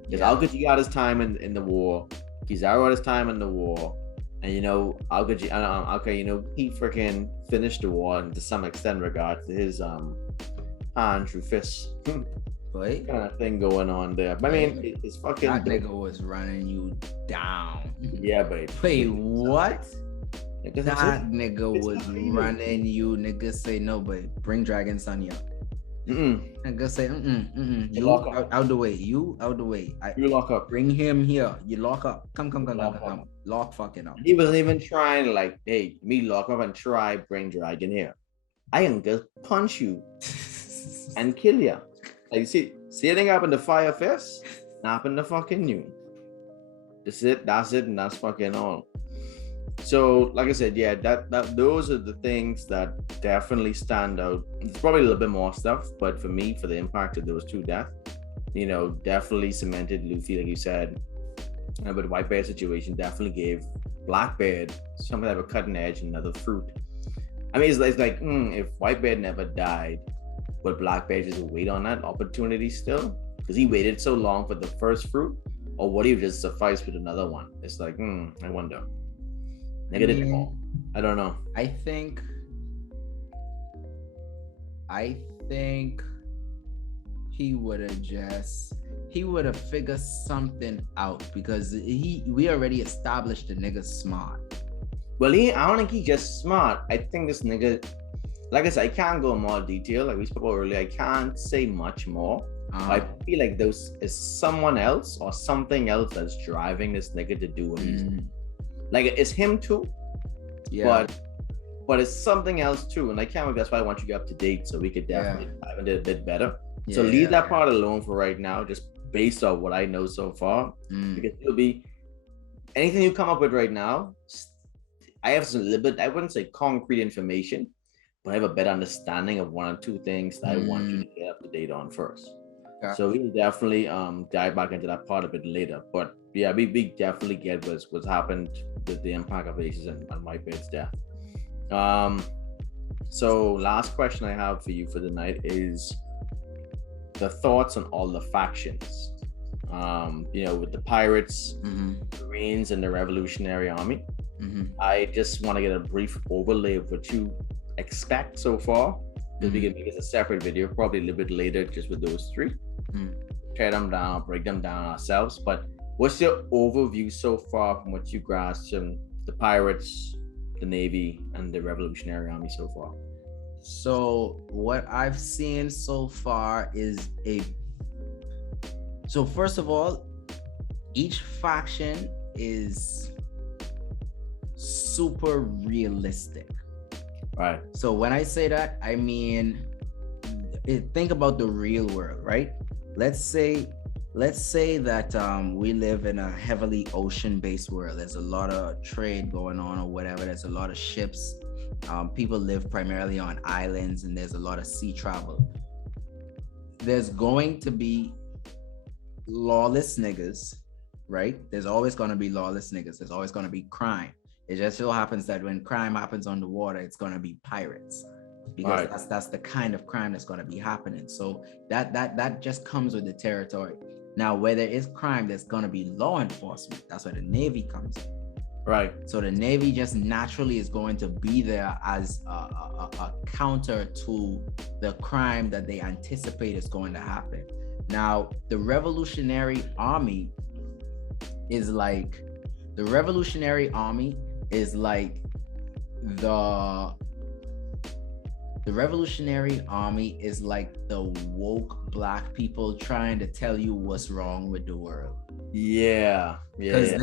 Because Aokiji got his time in the war, Kizaru got his time in the war. And Aokiji, he freaking finished the war to some extent in regard to his hand through fists. Right? Kind of thing going on there. But I mean, it's fucking. That nigga was running you down. Yeah, babe. Wait, what? That nigga was running you. Nigga say no, but bring Dragon Sunny up. Nigga say You out the way. You out the way. You lock up. Bring him here. You lock up. Come. Lock fucking up. He wasn't even trying to like, hey, me lock up and try bring Dragon here. I can just punch you. and kill you. Like you see a thing up in the fire first, nap in the fucking noon. That's it, and that's fucking all. So, like I said, yeah, that those are the things that definitely stand out. It's probably a little bit more stuff, but for me, for the impact of those two deaths, definitely cemented Luffy, like you said. But Whitebeard situation definitely gave Blackbeard some type of cutting edge, another fruit. I mean, it's like if Whitebeard never died, but Blackbeard just wait on that opportunity still, because he waited so long for the first fruit, or would he just suffice with another one? It's like, I wonder. Negative call. I don't know. I think he would have figured something out, because we already established the nigga's smart. Well, I don't think he's just smart. I think this nigga, like I said, I can't go in more detail. Like we spoke about earlier, I can't say much more. I feel like those is someone else or something else that's driving this nigga to do what he's doing. Like it's him too, but it's something else too. And I can't believe that's why I want you to get up to date so we could definitely dive into it a bit better. So leave that part alone for right now, just based on what I know so far. Because it'll be anything you come up with right now. I have some little bit, I wouldn't say concrete information, but I have a better understanding of one or two things that I want you to get up to date on first. Okay. So we'll definitely dive back into that part a bit later. But yeah, we definitely get what's happened with the impact of Aces and Whitebeard's death. So last question I have for you for the night is the thoughts on all the factions. With the pirates, Marines, and the Revolutionary Army. I just want to get a brief overlay of what you expect so far. We can make it a separate video, probably a little bit later, just with those three. Tear them down, break them down ourselves. But what's your overview so far from what you grasped from the pirates, the Navy, and the Revolutionary Army so far? So what I've seen so far is so first of all, each faction is super realistic. Right. So when I say that, I mean, think about the real world, right? Let's say that we live in a heavily ocean-based world. There's a lot of trade going on or whatever. There's a lot of ships. People live primarily on islands, and there's a lot of sea travel. There's going to be lawless niggas, right? There's always going to be lawless niggas. There's always going to be crime. It just so happens that when crime happens on the water, it's going to be pirates, because that's the kind of crime that's going to be happening. So that just comes with the territory. Now, where there is crime, there's going to be law enforcement. That's where the Navy comes in. Right. So the Navy just naturally is going to be there as a counter to the crime that they anticipate is going to happen. Now, the Revolutionary Army is like the woke black people trying to tell you what's wrong with the world. Yeah. Because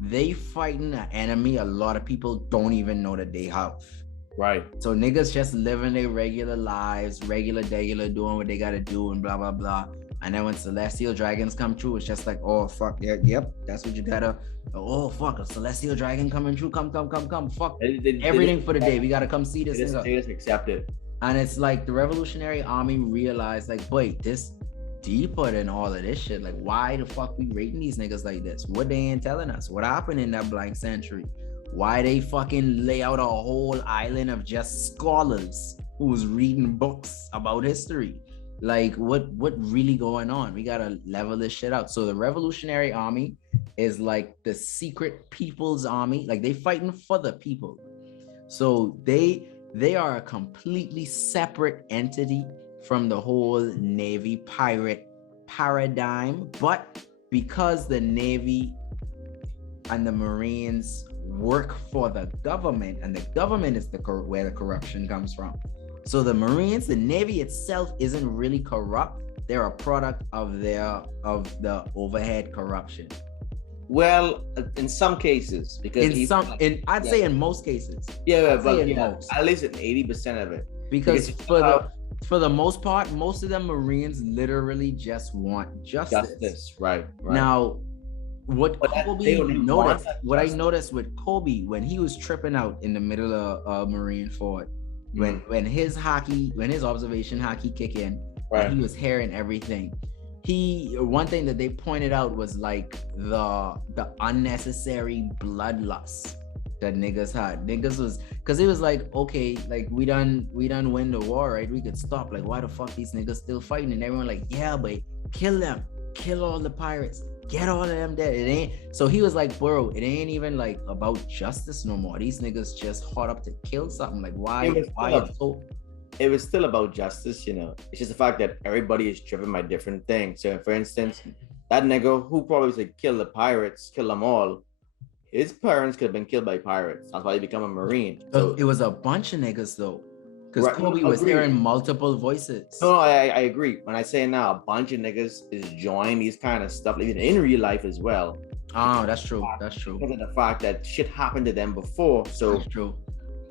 they fighting an enemy a lot of people don't even know that they have. Right. So niggas just living their regular lives, regular, doing what they gotta do and blah, blah, blah. And then when celestial dragons come true, it's just like, oh, fuck, yeah, yep, that's what you gotta, oh, fuck, a celestial dragon coming true, come, fuck, everything for the day. We gotta come see this. They just accept it. And it's like the Revolutionary Army realized, like, wait, this deeper than all of this shit. Like, why the fuck we rating these niggas like this? What they ain't telling us? What happened in that blank century? Why they fucking lay out a whole island of just scholars who's reading books about history? Like, what really going on? We gotta level this shit out. So the Revolutionary Army is like the secret people's army. Like, they fighting for the people. So they are a completely separate entity from the whole Navy pirate paradigm. But because the Navy and the Marines work for the government, and the government is where the corruption comes from. So the Marines, the Navy itself isn't really corrupt. They're a product of the overhead corruption. Well, in some cases, because I'd say in most cases. Yeah, but at least in 80% of it. Because for the most part, most of them Marines literally just want justice. Justice, right. Now, what But Kobe they only noticed, want what I justice. noticed with Kobe when he was tripping out in the middle of Marine Fort, when his observation hockey kick in, Right. and he was hearing everything. One thing that they pointed out was like the unnecessary bloodlust that niggas had. Niggas was, because it was like, okay, like we done win the war, right? We could stop. Like, why the fuck these niggas still fighting? And everyone like, yeah, but kill them, kill all the pirates, get all of them dead. It ain't. So he was like, bro, it ain't even like about justice no more. These niggas just hot up to kill something. Like, why? It was still about justice, you know. It's just the fact that everybody is driven by different things. So, for instance, that nigga who probably said kill the pirates, kill them all, his parents could have been killed by pirates. That's why he became a Marine. So it was a bunch of niggas though, because Kobe was hearing multiple voices. No, I agree. When I say now, a bunch of niggas is joining these kind of stuff, even in real life as well. Oh, that's true. That's true. Because of the fact that shit happened to them before. So that's true.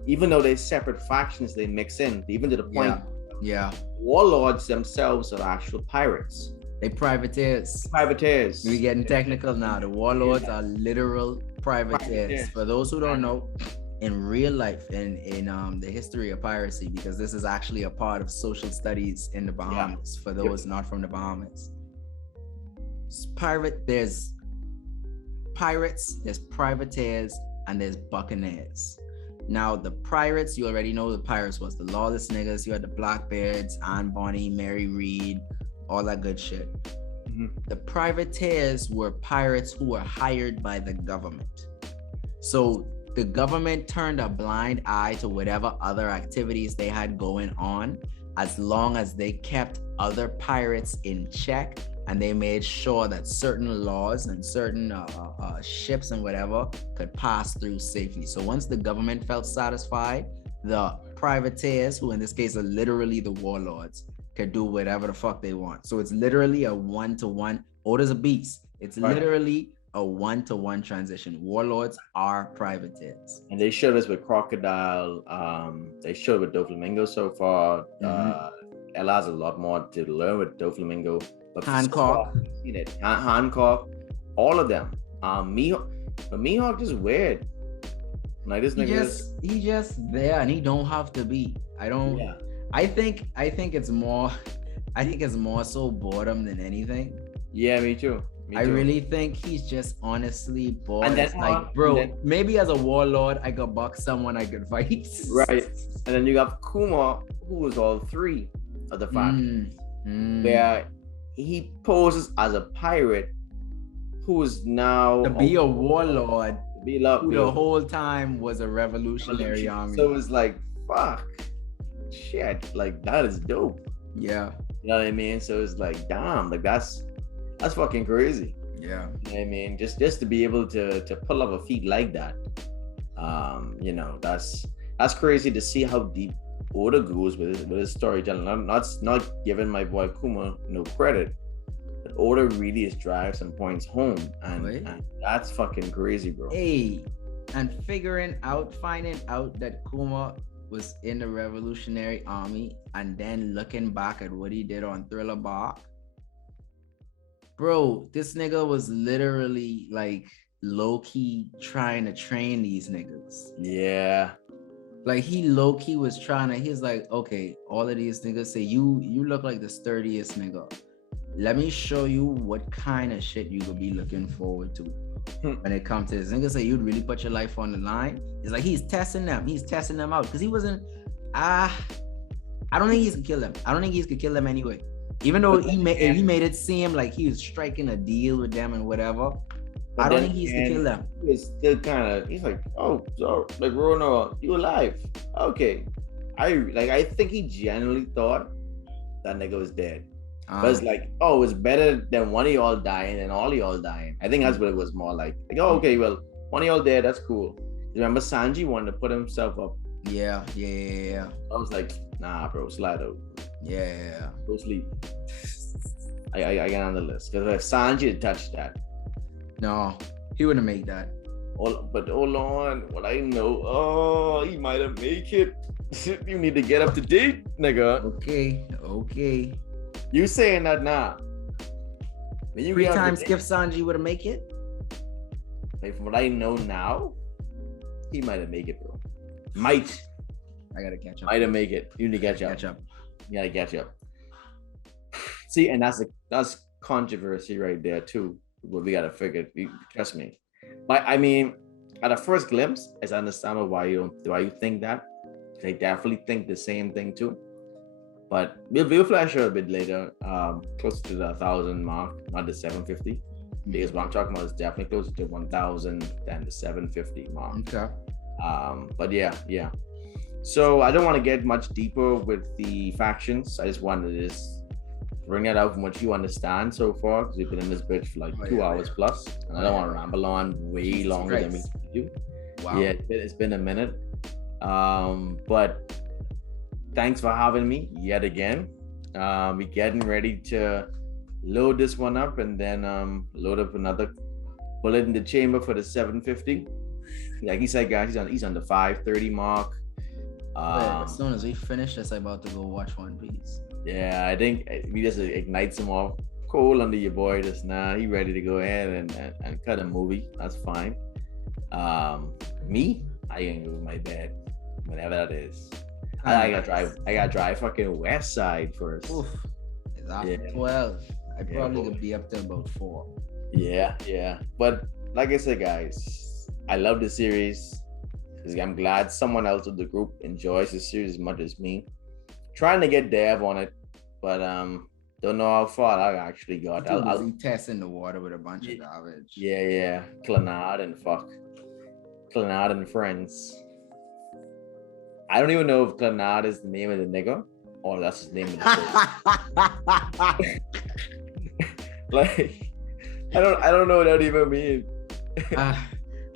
Even though they're separate factions, they mix in, even to the point. Yeah. Warlords themselves are actual pirates. They privateers. We're getting technical now. The warlords are literal privateers. For those who don't know, in real life, in the history of piracy, because this is actually a part of social studies in the Bahamas. For those not from the Bahamas, there's pirates, there's privateers, and there's buccaneers. Now, the pirates, you already know the pirates was the lawless niggas. You had the Blackbeards, Anne Bonny, Mary Read, all that good shit. The privateers were pirates who were hired by the government. So the government turned a blind eye to whatever other activities they had going on, as long as they kept other pirates in check and they made sure that certain laws and certain ships and whatever could pass through safely. So once the government felt satisfied, the privateers, who in this case are literally the warlords, could do whatever the fuck they want. So it's literally a one-to-one. Oda's a beast. It's literally a one-to-one transition. Warlords are privateers. And they showed us with Crocodile. They showed with Doflamingo so far. Ella has a lot more to learn with Doflamingo. Hancock. Hancock. All of them. Mihawk just weird. Like this nigga. He just there, and he don't have to be. I think it's more so boredom than anything. Yeah, me too. I really think he's just honestly bored. And it's like, bro, maybe as a warlord, I could box someone I could fight. Right. And then you have Kuma, who was all three of the factions. Where he poses as a pirate who is now to be a warlord, who the whole time was a revolutionary army. So it's like, fuck. Shit, like that is dope. Yeah. You know what I mean? So it's like, damn, like that's fucking crazy. Yeah. You know what I mean? Just to be able to pull up a feat like that. You know, that's crazy to see how deep Oda goes with his storytelling. I'm not giving my boy Kuma no credit, but Oda really is driving some points home, and that's fucking crazy, bro. Hey, and finding out that Kuma was in the Revolutionary Army, and then looking back at what he did on Thriller Bark, bro, this nigga was literally like low-key trying to train these niggas. Yeah. Like he low-key was he's like, okay, all of these niggas say you look like the sturdiest nigga. Let me show you what kind of shit you could be looking forward to when it comes to this. Niggas say you'd really put your life on the line. It's like he's testing them out, because he wasn't I don't think he could kill them. I don't think he could kill them anyway. Even though he made it seem like he was striking a deal with them and whatever. But I don't think he's to kill them. He was still he's like, oh, so like Rona, you alive? Okay. I think he genuinely thought that nigga was dead. But it's like, oh, it's better than one of y'all dying and all y'all dying. I think that's what it was more like. Like, oh, okay, well, one of y'all dead, that's cool. Remember Sanji wanted to put himself up. Yeah. I was like, nah, bro, slide out. Yeah. Go sleep. I get on the list. Because if Sanji had touched that. No, he wouldn't have made that. But hold on, what I know, he might have made it. You need to get up to date, nigga. Okay. You saying that now? When you 3 get up to times date, Skip Sanji would have make it. like from what I know now, he might have made it, bro. Might I gotta catch up. might have made it. You need to catch up. You gotta catch up. See, and that's controversy right there too. But we gotta figure. Trust me. But I mean, at a first glimpse, it's understandable why you think that. I definitely think the same thing too. But we'll flash out a bit later, closer to the 1,000 mark, not the 750. Because what I'm talking about is definitely closer to 1,000 than the 750 mark. Okay. But yeah. So I don't want to get much deeper with the factions. I just wanted to just bring that out from what you understand so far, because we've been in this bitch for like 2 hours plus, and I don't want to ramble on way longer than we do. Wow. Yeah, it's been a minute. But thanks for having me yet again. We're getting ready to load this one up and then load up another bullet in the chamber for the 750. Like he said, guys, he's on the 530 mark. As soon as we finish this, I'm about to go watch One Piece. Yeah, I think we just ignite some more coal under your boy just now. He ready to go ahead and cut a movie. That's fine. Me, I ain't go with my bed, whatever that is. I gotta drive fucking West Side first. Oof. It's after 12. I probably could be up to about 4. Yeah. But like I said, guys, I love the series. I'm glad someone else of the group enjoys the series as much as me. Trying to get Dev on it, but don't know how far I actually got. I'll be testing the water with a bunch of garbage. Yeah. Clanard and friends. I don't even know if Clanard is the name of the nigga or that's his name of the show. Like, I don't know what that even means.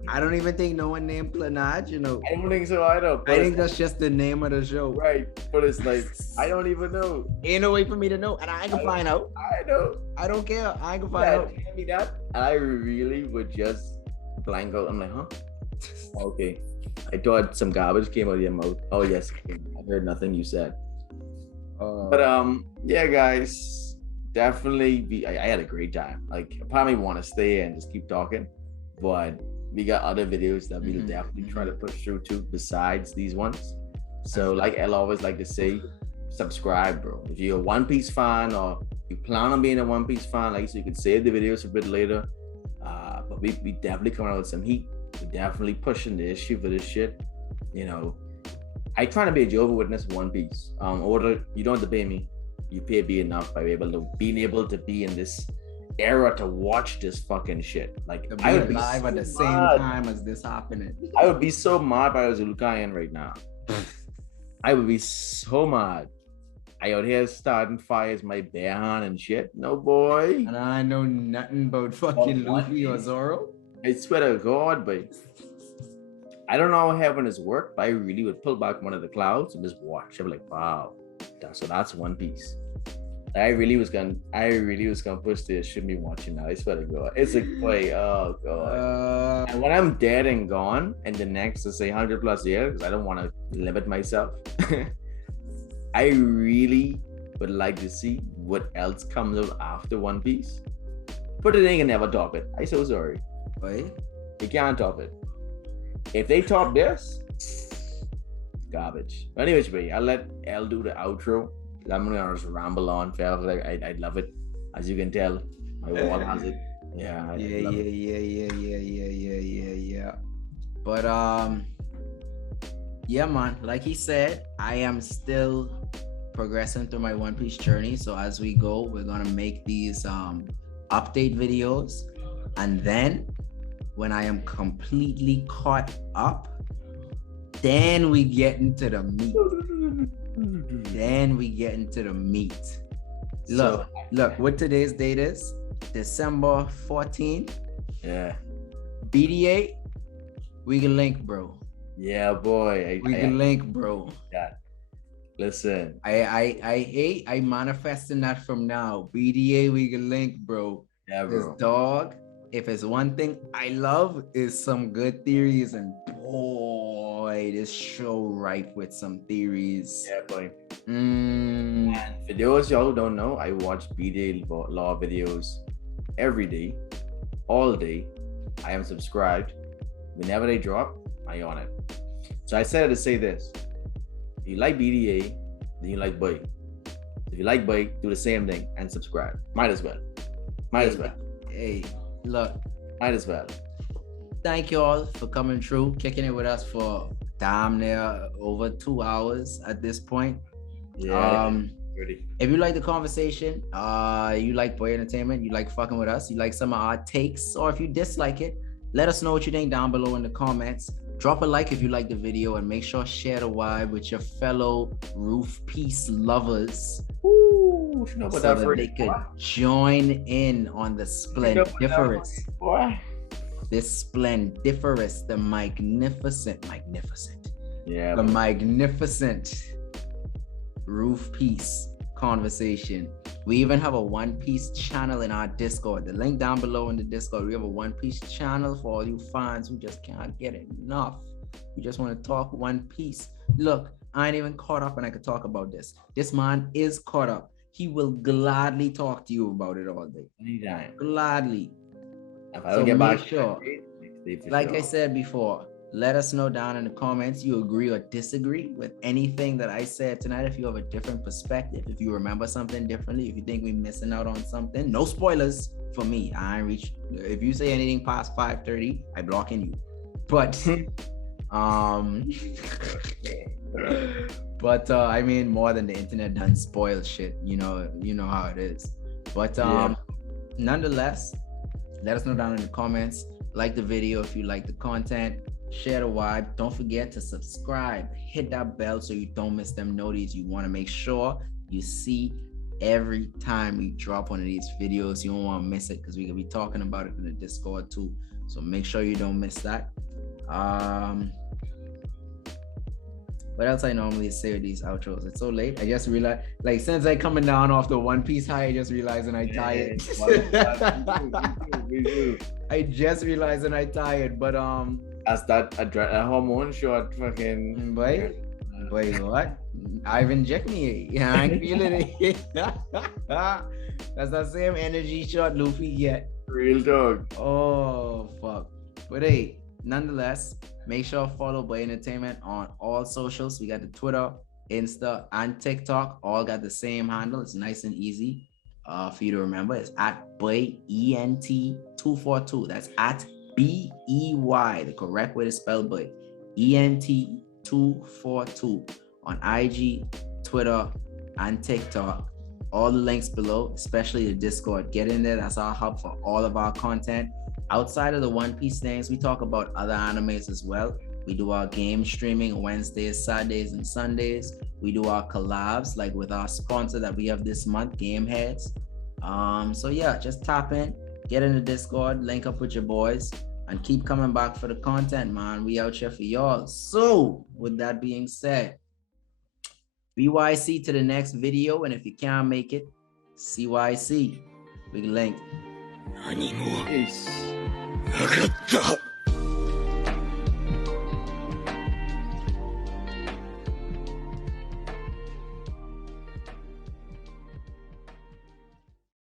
I don't even think no one named Planage, I don't think so either. I think that's just the name of the show. Right. But it's like, I don't even know. Ain't no way for me to know. And I ain't gonna find out. I know. I don't care. I ain't gonna find out. Tell me that. And I really would just blank out. I'm like, huh? Okay. I thought some garbage came out of your mouth. Oh, yes. I heard nothing you said. But yeah, guys. Definitely, I had a great time. Like, I probably want to stay and just keep talking. But we got other videos that we'll definitely try to push through too besides these ones. So like Ella always like to say, subscribe, bro. If you're a One Piece fan or you plan on being a One Piece fan, like so you can save the videos a bit later. But we definitely coming out with some heat. We definitely pushing the issue for this shit. I trying to be a Jehovah's Witness of One Piece. Order, you don't have to pay me. You pay me enough by being able to be in this era to watch this fucking shit. Like I would be live at the same time as this happening. I would be so mad if I was a Lucayan right now. I would be so mad. I out here starting fires my bare hand and shit. No boy. And I know nothing about fucking Luffy or Zoro. I swear to God, but I don't know how heaven is worked, but I really would pull back one of the clouds and just watch. I'd be like, wow, that's One Piece. I really was gonna push this. Shouldn't be watching now. I swear to God, it's like, wait, oh God. And when I'm dead and gone, in the next, let's say 100 plus years, because I don't want to limit myself. I really would like to see what else comes out after One Piece. But they can never top it. I'm so sorry. Wait, they can't top it. If they top this, garbage. But anyways, I'll let Elle do the outro. I'm gonna just ramble on. I love it, as you can tell. My wall has it. Yeah. But yeah, man. Like he said, I am still progressing through my One Piece journey. So as we go, we're gonna make these update videos, and then when I am completely caught up, then we get into the meat. Look, what today's date is? December 14th. Yeah. BDA, we can link, bro. Yeah, boy. We can link, bro. Yeah. Listen. I manifesting that from now. BDA, we can link, bro. Yeah, bro. This dog, if it's one thing I love is some good theories, and boy, this show ripe with some theories. Yeah, boy. Mm. And for those y'all who don't know, I watch BD law videos every day, all day. I am subscribed. Whenever they drop, I on it. So I said to say this: if you like BDA, then you like bike. If you like bike, do the same thing and subscribe. Might as well. Hey, look. Might as well. Thank you all for coming through, kicking it with us for damn near over 2 hours at this point. Yeah. If you like the conversation, you like Boy Entertainment, you like fucking with us, you like some of our takes, or if you dislike it, let us know what you think down below in the comments. Drop a like if you like the video, and make sure share the vibe with your fellow roof piece lovers. Ooh, you know what so that they could join in on the splendiferous. This splendiferous, the magnificent. Yeah. The magnificent roof piece conversation. We even have a One Piece channel in our Discord. The link down below in the Discord. We have a One Piece channel for all you fans who just can't get enough. You just want to talk One Piece. Look, I ain't even caught up and I could talk about this. This man is caught up. He will gladly talk to you about it all day. Anytime. Gladly. If I don't get back, sure. Like I said before, let us know down in the comments you agree or disagree with anything that I said tonight. If you have a different perspective, if you remember something differently, if you think we're missing out on something, no spoilers for me. I ain't reach. If you say anything past 5:30, I blocking you. But I mean, more than the internet done spoil shit. You know how it is. But nonetheless, let us know down in the comments. Like the video if you like the content. Share the vibe. Don't forget to subscribe. Hit that bell so you don't miss them notices. You want to make sure you see every time we drop one of these videos. You don't want to miss it because we're going to be talking about it in the Discord too. So make sure you don't miss that. What else I normally say with these outros? It's so late. I just realized, like, since I coming down off the One Piece high, I just realized and I tired. I just realized and I tired, but as that a hormone shot fucking boy, what? I've injected me. Yeah, I ain't feeling it. That's the same energy shot Luffy get. Real talk. Oh fuck. But hey, nonetheless, make sure to follow Boy Entertainment on all socials. We got the Twitter, Insta, and TikTok. All got the same handle. It's nice and easy for you to remember. It's at BEYENT242. That's at BEY, the correct way to spell boy. ENT242 on IG, Twitter, and TikTok. All the links below, especially the Discord. Get in there. That's our hub for all of our content. Outside of the One Piece things, we talk about other animes as well. We do our game streaming Wednesdays, Saturdays, and Sundays. We do our collabs, like with our sponsor that we have this month, Game Heads. So yeah, just tap in, get in the Discord, link up with your boys, and keep coming back for the content, man. We out here for y'all. So with that being said, BYC to the next video, and if you can't make it, CYC. Big link. Peace.